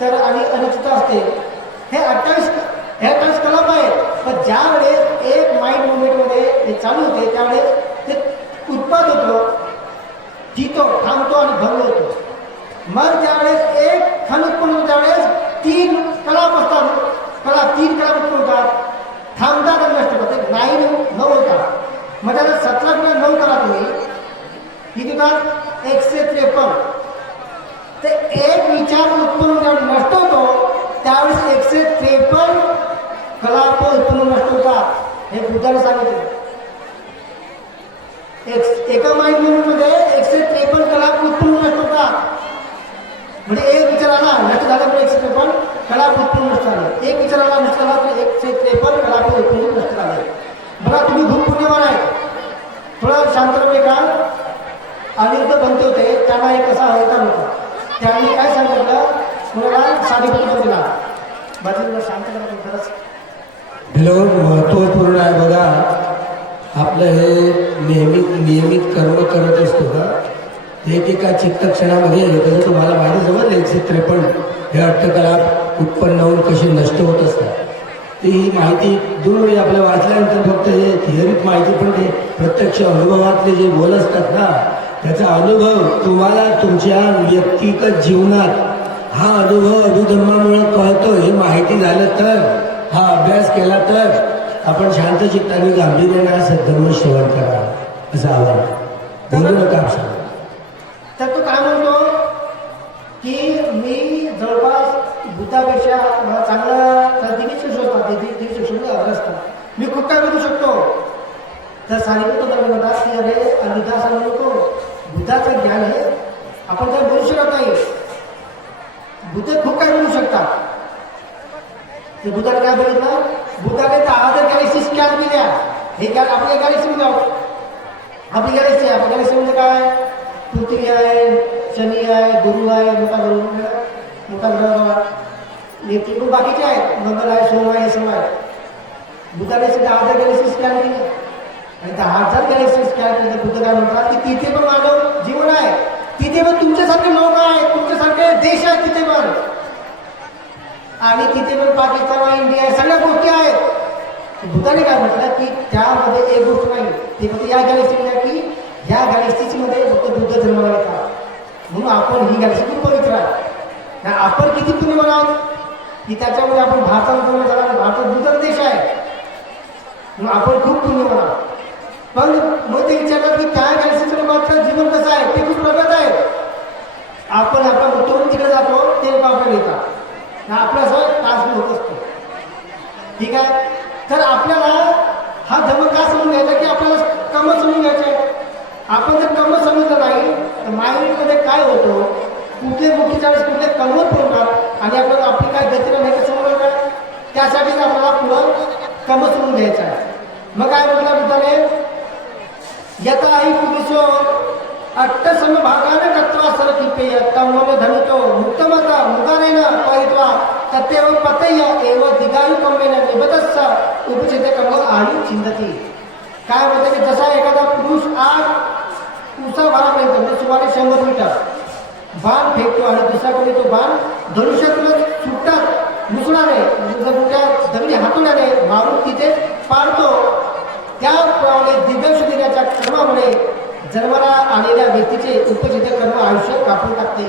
तर आणि अनिश्चितता असते. हे 28 कलाप आहेत. पण ज्या वेळेस एक माइंड मुवमेंटमध्ये हे चालू होते त्यावेळेस ते उत्पाद होतो, जितो, थांबतो आणि भंग होतो. मग ज्यावेळेस एक खण उत्पन्न होतो त्यावेळेस 3 कलाप असतात. 3 कलाप उत्पन्न होतात, थांबतात आणि नष्ट होतात. 9 होतात. मग त्याला 17 गुणा 9 करा तुम्ही, किती होतात? 153. ते एक विचार उत्पन्न ज्यावेळेस नष्ट होतो त्यावेळेस 153 कलाप उत्पन्न नष्ट होतात. हे बुद्धाने सांगितले. एका माइंड मुवमेंटमध्ये 153 कलाप उत्पन्न नष्ट होतात. म्हणजे एक विचाराला नष्ट झाला तर 153 कलाप उत्पन्न नष्ट झाले. एक विचाराला नष्ट झाला तर 153 कलाप उत्पन्न नष्ट झाले. बघा, तुम्ही खूप पुण्यवान आहे. थोडं शांतपणे का अनिरुद्ध बनते होते, त्यांना एक असा अहंकार होता. त्यांनी काय सांगितलं? कुणाला साधीपत्र दिला. बाजूला शांत करा खरंच. महत्वपूर्ण आहे बघा. आपलं हे नियमित कर्म करत असतो का, एकेका चित्तक्षणामध्ये तसं तुम्हाला माहिती समजलं 153 हे अट्टकलाप उत्पन्न होऊन कशी नष्ट होत असतात. ती ही माहिती 2 वेळी आपल्या वाचल्यानंतर फक्त हे थिअरीत माहिती, पण ते प्रत्यक्ष अनुभवातले जे बोल असतात ना, त्याचा अनुभव तुम्हाला तुमच्या व्यक्तिगत जीवनात हा अनुभव अभिधर्मामुळे कळतो. हे माहिती झालं तर, हा अभ्यास केला तर आपण शांत चित्ताने गांभीर्याने सद्धर्म श्रवण करा असं आव्हान. बोलू नका आपण. तर तो काय म्हणतो की मी जवळपास बुद्धापेक्षा मला चांगला दिनशिक्ष होता, दिनशिक्ष असतात, मी खूप काय बोलू शकतो. तर सानिपुत्र म्हणतात की अरे अनिरुद्ध असं म्हणतो, बुद्धाचं ज्ञान आहे, आपण काय बोलू शकत नाही. बुद्ध खूप काय बोलू शकतात. ते बुद्धाने काय बघितलं? बुद्धाने 10,000 गॅलेक्सी स्कॅन केल्या. हे आपल्या गॅलेक्सीमध्ये आहोत. आपली गॅलेक्सी आहे. आपल्या गॅलेक्सी म्हणजे काय? पृथ्वी आहे, शनी आहे, गुरु आहे, मोठा ग्रह, नेतृत्व बाकीचे आहेत, मंगळ आहे, सोम आहे, हे सर्व आहे. बुद्धाने 10,000 गॅलेक्सी स्कॅन केली आणि 10,000 गॅलेक्सी स्कॅन केली. बुद्ध काय म्हणतात की तिथे पण मानव जीवन आहे, तिथे पण तुमच्यासारखे लोक आहेत, तुमच्यासारखे देश आहेत तिथे पण, आणि तिथे पण पाकिस्तान आहे, इंडिया आहे, सगळ्या गोष्टी आहेत. बुद्धाने काय म्हटलं की त्यामध्ये एक गोष्ट नाही, ते फक्त या गॅलेक्सीमध्ये की ह्या गॅलेक्सीची मध्ये फक्त बुद्ध जन्माला येतात. म्हणून आपण ही गॅलेक्सी खूप पवित्र आहे. आपण किती पुण्यवान आहोत की त्याच्यामध्ये आपण भारताला जन्म झाला, भारत बुद्ध देश आहे म्हणून आपण खूप पुण्यवान आहोत. पण मग ते विचारतात की त्या गॅलेक्सीच्या लोकांचं जीवन कसं आहे? ते खूप प्रगत आहे. आपण आपला मुतून तिकडे जातो, ते लोक आपल्याला येतात, आपलं असं तास होत असतो. ठीक आहे. तर आपल्याला हा धर्म का समजून घ्यायचा की आपल्याला कम समजून घ्यायचे. आपण जर कम समजलं नाही तर माइंडमध्ये काय होतं, कुठले मुख्य वेळेस कुठले कमवत पडणार आणि आपल्याला आपली काय गती नाही का समजलं काय, त्यासाठीच आपल्याला पुढं कम समजून घ्यायचं आहे. मग काय म्हटलं बुद्धाने? यथा ही पुरुषो अट्टसमभागाने तत्वा सरकिपेय तमोने धनितो मुक्तमता मुगारेन पयित्वा तत्तेव पतय एव दिगायुकमेन निबतस्स उपचिते कर्म आयु चिंतती. काय म्हणते की जसा एखादा पुरुष आग उसाभरापर्यंत म्हणजे सुमारे 100 मीटर बाण फेकतो आणि दुसरा कोणी तो बाण धनुष्यातूनच सुटतात मुसळाने त्या दगडी हातोड्याने मारून तिथे पाडतो. त्याप्रमाणे दिग्दर्श देण्याच्या कर्मामुळे जन्माला आलेल्या व्यक्तीचे उपजिते कर्म आयुष्य कापून टाकते.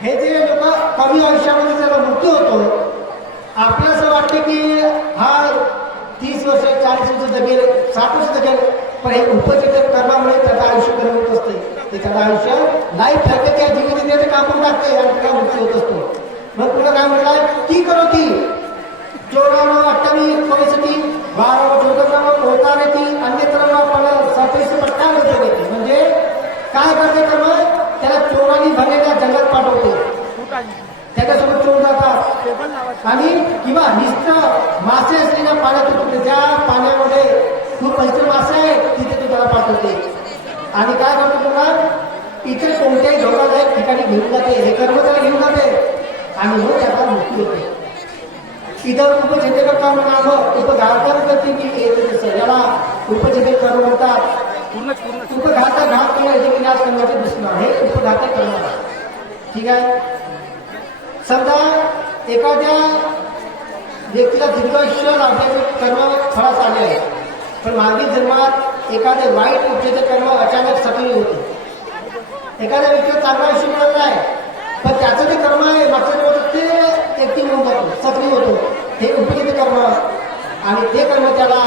हे जे लोक कमी आयुष्यामध्ये ज्याला मृत्यू होतो आपल्याला असं वाटते की हा 30 वर्ष 40 वर्ष जगेल 60 वर्ष जगेल, पण हे उपजिते कर्मामुळे त्याचं आयुष्य कमी होत असते. ते त्याचं आयुष्य लाईफ ठरते त्या जीवित कापून टाकते आणि त्याला मृत्यू होत असतो. मग पुढे काय म्हटलं की करो ती 94 28 परिस्थिती 12 14 होता ती अन्यत्र पण 27 पट्टा होते. म्हणजे काय करते तर मग त्याला चोरांनी भरलेल्या जंगलात पाठवते, त्याच्यासोबत चोर जातात आणि किंवा निष्ठ मासे असलेल्या पाण्यात उतरते. ज्या पाण्यामध्ये खूप पैसे मासे आहेत तिथे तो त्याला पाठवते आणि काय करतो तुम्हाला इथे कोणत्याही धोकादायक ठिकाणी घेऊन जाते. हे कर्म त्याला घेऊन जाते आणि मग त्याचा मृत्यू होते. इथं उपजिते कर्म नाम उपघातन करते की येते याला उपजिते कर्म म्हणतात. उपघात घात केला याचे विनाश करण्याचे दुष्ण हे उपघातक कर्म. ठीक आहे. समजा एखाद्या व्यक्तीला दीर्घायुष्य लाभण्याचे कर्म फळास आले आहे, पण मागील जन्मात एखादे वाईट उपजेचे कर्म अचानक सक्रिय होते. एखाद्या व्यक्तीला चांगलं आयुष्य मिळत आहे पण त्याचं जे कर्म आहे मागच्या जन्मात ते ऍक्टिव्ह होऊन जातो, सक्रिय होतो. हे उपजिते कर्म आणि ते कर्म त्याला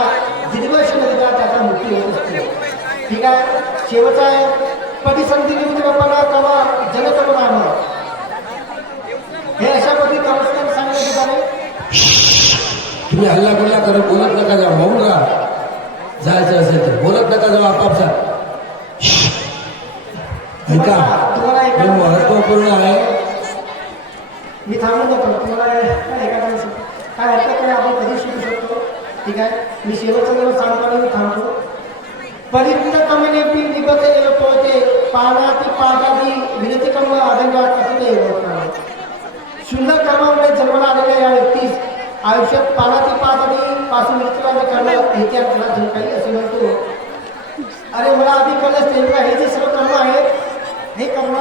दीर्घायुष्य देता त्याचा मृत्यू होत असतो. ठीक आहे. शेवटचा आहे पटिसंधी निमित्त बाप्पाला कवा जनकर्म नाम. हे अशा पद्धती कर्मस्थान सांगण्यात आले. तुम्ही हल्ला गुल्ला करत बोलत नका जाऊ, मौन राहा. जायचं असेल तर बोलत नका जाऊ आपापसात. ऐका हे महत्वपूर्ण आहे. मी थांबून जातो. तुम्हाला एखाद्या काय हरकत नाही, आपण कधी शिकू शकतो. ठीक आहे. मी शेवटचा जर सांगतो आणि मी थांबतो. परिवृत्त कमेने पी निबते पळते पाण्याची पाजादी विरती कर्म आदंगात असते. सुंदर कर्मामुळे जन्माला आलेल्या या व्यक्तीस आयुष्यात पाण्याची पाजादी पासून विरतीला कर्म इतिहास जो काही असे म्हणतो. अरे मला आधी कळलंच ते हे जे सर्व कर्म आहेत हे कर्म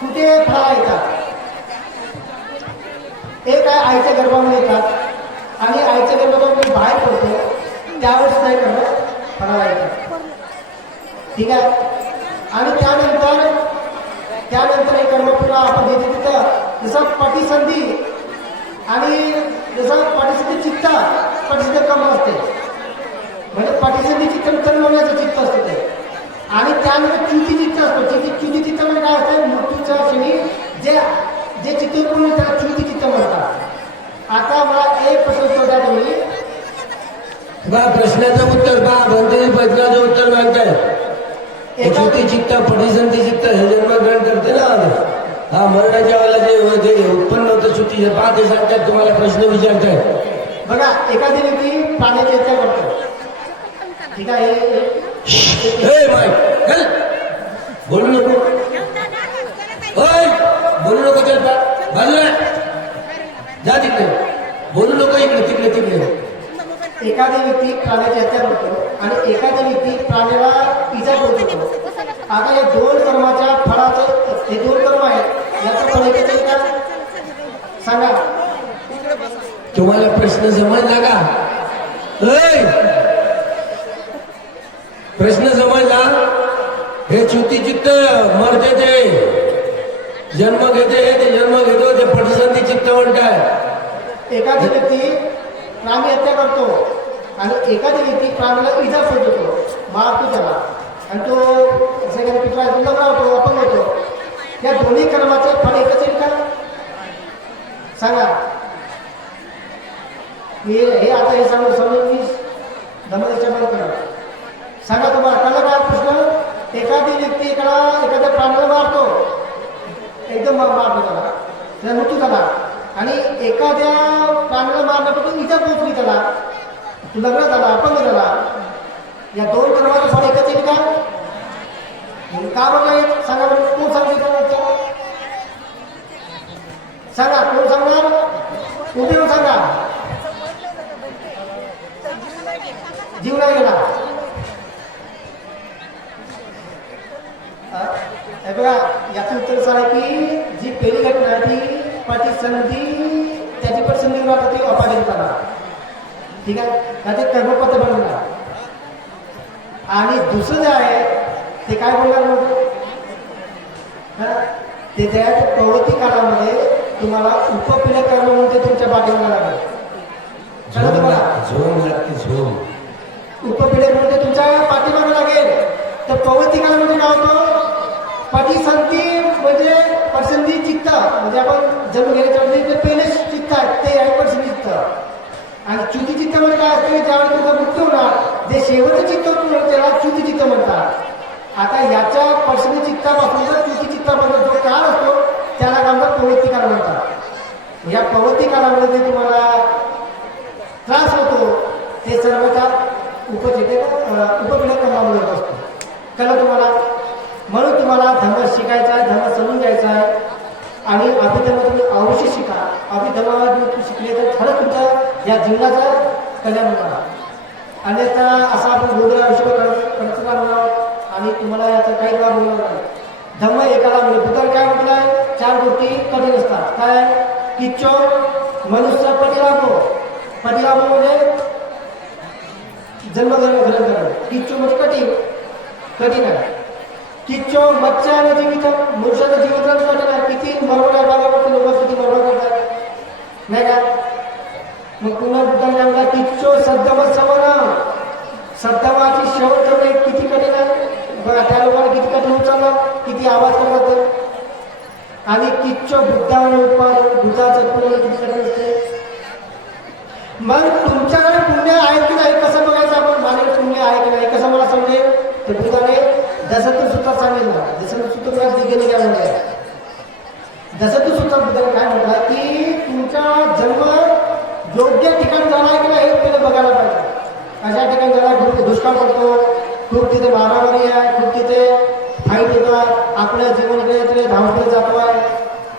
कुठे फळा येतात. एक आहे आईच्या गर्भामध्ये येतात आणि आईच्या गर्भातून बाहेर पडतो त्यावेळेस काय कर्म फळाला येतात. ठीक आहे. आणि त्यानंतर हे कर्म पुन्हा आपण येते तिथं जसं पटिसंधी आणि जसं पटिसंधी चित्त पटिसिद्ध कर्म असते. म्हणजे पटिसंधी चित्त होण्याचं चित्त असते ते. आणि त्यानंतर च्युती चित्त असतो. च्युती चित्त म्हणजे काय असतं मृत्यूच्या क्षणी जे चित्त पूर्ण त्याला च्युती चित्त म्हणतात. आता मला एक प्रश्न विचारता तुम्ही प्रश्नाचं उत्तर बनते प्रश्नाचं उत्तर मागताय. च्युती चित्त पटिसंधी चित्त हे जन्मग्रहण करते ना. हा मरणाच्या वेळेला जे उत्पन्न होतं च्युती ते सांगतात तुम्हाला प्रश्न विचारताय. बघा एखादी व्यक्ती पाण्याची हत्या करतो. ठीक आहे. बोलू नको बोलू नको बाजूला जा तिकडे. बोलू नको इकडे तिकडे. एखादी व्यक्ती प्राण्याची हत्या करतो आणि एखादी व्यक्ती प्राण्याला इजा पोहोचवतो. आता या दोन कर्माच्या फळाचं हे दोन कर्म आहेत याचं फळ एकच आहे का सांगा. तुम्हाला प्रश्न समजला का? प्रश्न समजला. हे च्युती चित्त मरते ते जन्म घेते ते जन्म घेतो ते पटिसंधी चित्त म्हणतात. एखादी व्यक्ती प्राणी हत्या करतो आणि एखादी व्यक्ती प्राण्याला इजा पोहोचवतो मारतो त्याला आणि तो सगळ्या पित्राला लग्न होतो अपंग होतो. या दोन्ही कर्माचे फळ एकच आहे का सांगा. हे आता हे समजून मी धर्मदेशा बंद करा. सांगा तुम्हाला कळलं काय प्रश्न. एखादी व्यक्ती एखाद्या प्राण्याला मारतो एकदम मारतो त्याला मृत्यू झाला आणि एखाद्या प्राण्याला मारण्यापासून इजा पोहोचली त्याला लग्न झाला अपंग झाला. या दोन कर्माचं फळ एकच येईल का का बरं नाही येत? सांगा बरं, कोण सांगितलं उत्तर? सांगा, कोण सांगणार? उभी येऊन सांगा. जीव नाही गेला. हे बघा, याचं उत्तर असं आहे की जी पहिली घटना आहे ती प्रतिसंधी, त्याची पण संधी वाटत ती अपादितपणा. ठीक आहे, का ते कर्मपत्र बनवणार. आणि दुसरं जे आहे ते काय बोलणार नव्हतं, ते जे आहे ते प्रवृत्ती काळामध्ये तुम्हाला उपपिढ्या कर्म म्हणून ते तुमच्या पाठीमागे लागेल. कळलं तुम्हाला? झोम लागते झोम. उपपिढ्या म्हणून ते तुमच्या पाठीमागे लागेल. तर प्रवृत्ती काळामध्ये काय होतं, प्रतिसंधी म्हणजे पसंती चित्त, म्हणजे आपण जन्म घेण्याच्या वेळी जे पहिले चित्त आहे ते आहे पसंती चित्त. आणि च्युती चित्त म्हणजे काय असते, ज्यावेळी तुमचा मृत्यू होणार जे शेवटचं चित्त होतं त्याला च्युती चित्त म्हणतात. आता याच्या पसंती चित्तापासून जर च्युती चित्तापर्यंत जो काळ असतो त्याला काय म्हणतात, प्रवृत्ती काळ म्हणतात. या प्रवृत्ती काळामध्ये जे तुम्हाला त्रास होतो ते सर्व त्या उपपिढ्या कर्मामध्ये होत असतो. कळलं तुम्हाला? म्हणून तुम्हाला धर्म शिकायचा आहे, धर्म समजून घ्यायचा आहे. आणि अभिधर्म तुम्ही अवश्य शिका. अभिधर्मावर तुम्ही शिकले तर खरंच तुमच्या या जीवनाचं कल्याण होणार. आणि आता असा आपण बोलूया विषय करत राहणार आणि तुम्हाला याचा काही लाभ होणार नाही. धर्म एकाला मिळेल. बुद्धाने काय म्हटलं आहे, 4 गोष्टी कठीण असतात. काय? किच्चो मनुष्य पतिलाभो. पतिलाभो म्हणजे जन्मग्रहण करणं. किच्चो म्हणजे कठीण आहे. किच्चो मच्छा आणि जीवित, मनुष्याचं जीवित कठीण आहे. किती मरवड आहे बघा, लोक किती मरवड करतात नाही का? मग पुन्हा बुद्धाने सांगला किच्चो सद्धम सवना. सद्धमाची शेवट ठेवणे किती कठीण आहे बघा. त्या लोकांना किती कठीण होत चाललं, किती आवाज करतात. आणि किच्चो बुद्धाने उत्पादन, बुद्धाचं उत्पादन किती कठीण असते. मग तुमच्याकडे पुण्य आहे की नाही कसं बघायचं आपण, माझ्याकडे पुण्य आहे की नाही कसं मला समजेल. तर बुद्धाने दशरथ सूत्रात सांगितलं. दशरथ सूत्र दिगेने काय म्हटलंय, दशरथ सूत्रात बुद्धाने काय म्हटलं की तुमचा जन्म योग्य ठिकाणी झाला आहे की नाही हे पहिले बघायला पाहिजे. अशा ठिकाणी झाला खूप दुष्काळ पडतो, खूप तिथे मारामारी आहे, खूप तिथे फाईट होतात, आपलं जीवन इकडे धावपळ जातो आहे,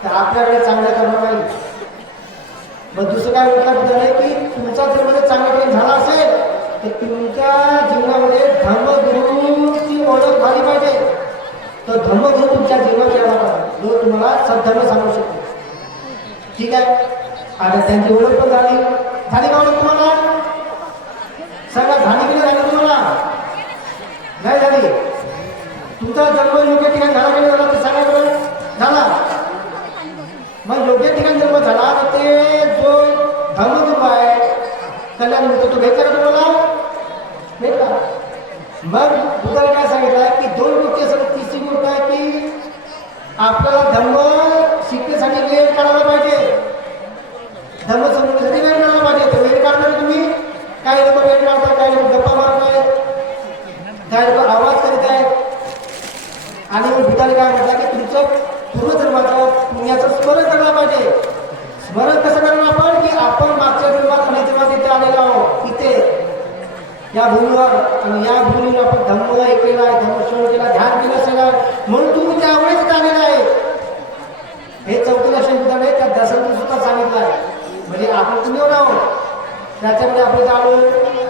तर आपल्याकडे चांगलं करणं नाही. मग दुसरं काय म्हटलं बुद्धाने की तुमचा जन्म जर चांगल्या ठिकाणी झाला असेल तर तुमच्या जीवनामध्ये धर्मगुरूची ओळख झाली पाहिजे. तर धर्मगुरू तुमच्या जीवनात यायला पाहिजे, जो तुम्हाला सद्धर्म सांगू शकतो. ठीक आहे, आता त्यांची ओळख पण झाली का ओळख तुम्हाला? सांगा, झाली की नाही झाली तुम्हाला? नाही झाली. तुमचा जन्म योग्य ठिकाणी झाला की नाही झाला ते सांगा बरं. झाला. मग योग्य ठिकाणी जन्म झाला तर ते जो धर्मगुरू आहे कल्याण मिळतो तो भेटला का तुम्हाला? भेटला. मग बुद्धाने काय सांगितलं की 2 गोष्टी असतात. तिसरी गोष्ट आहे की आपल्याला धर्म शिकण्यासाठी वेळ काढायला पाहिजे, धर्म समजण्यासाठी वेळ काढायला पाहिजे. तर वेळ काढणार तुम्ही, काही लोक वेळ काढतात, काही लोक गप्पा मारत आहेत, काही लोक आवाज करीत आहेत. आणि मग बुद्धाने काय म्हटलं की तुमचं पूर्वधर्माचं पुण्याचं स्मरण करायला पाहिजे. स्मरण कसं करणार आपण की आपण मागच्या जन्मात अनेक जन्मात इथे आलेलो आहोत, इथे या भूमीवर, आणि या भूमीवर आपण धम्म हे केला आहे, धम्मश्रवण केला, ध्यान केलं असेल म्हणून तुम्ही त्यावेळेस आलेला आहे. हे 4थं लक्षण बुद्धाने त्या दशरथ सुद्धा सांगितलं आहे. म्हणजे आपण पुण्यावर आहोत, त्याच्यामध्ये आपण आलो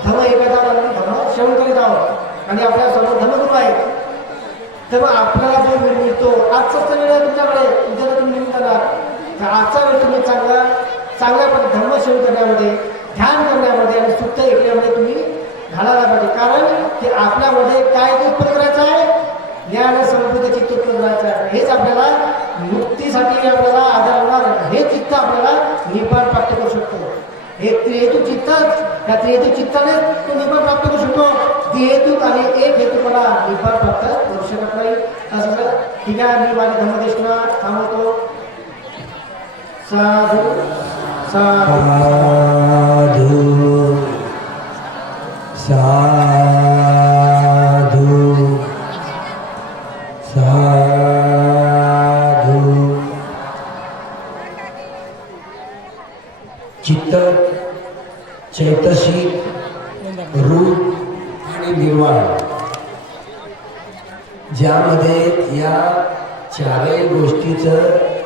धर्म हे करत आहोत, धर्म श्रवण करीत आहोत आणि आपल्या समोर धर्मगुरू आहेत. तर मग आपल्याला जो वेळ मिळतो, आजचाच वेळ आहे तुमच्याकडे, उद्याला तुम्ही निमित्त आला तर आजचा वेळ तुम्ही चांगल्या धर्म सेवन करण्यामध्ये, ध्यान करण्यामध्ये आणि सुद्धा ऐकण्यामध्ये तुम्ही घालायला पाहिजे. कारण की आपल्यामध्ये काय उत्पन्न करायचं आहे, ज्ञान संपूर्ण चित्त उत्पन्न करायचं आहे. हेच आपल्याला मुक्तीसाठी आपल्याला आधार होणार, हे चित्त आपल्याला निपाण प्राप्त करू शकतो. हे त्रिहेतू चित्त, त्या त्रिहेतू चित्ताने तो निपाण प्राप्त करू शकतो. द्विहेतू आणि एक हेतू मला निपाण प्राप्त करू शकत नाही. असं ठीक आहे, मी माझी धर्मदेशना थांबवतो. साधू साधू साधू साधू. चित्त, चैतसिक, रूप आणि निर्वाण ज्यामध्ये या चारही गोष्टीचं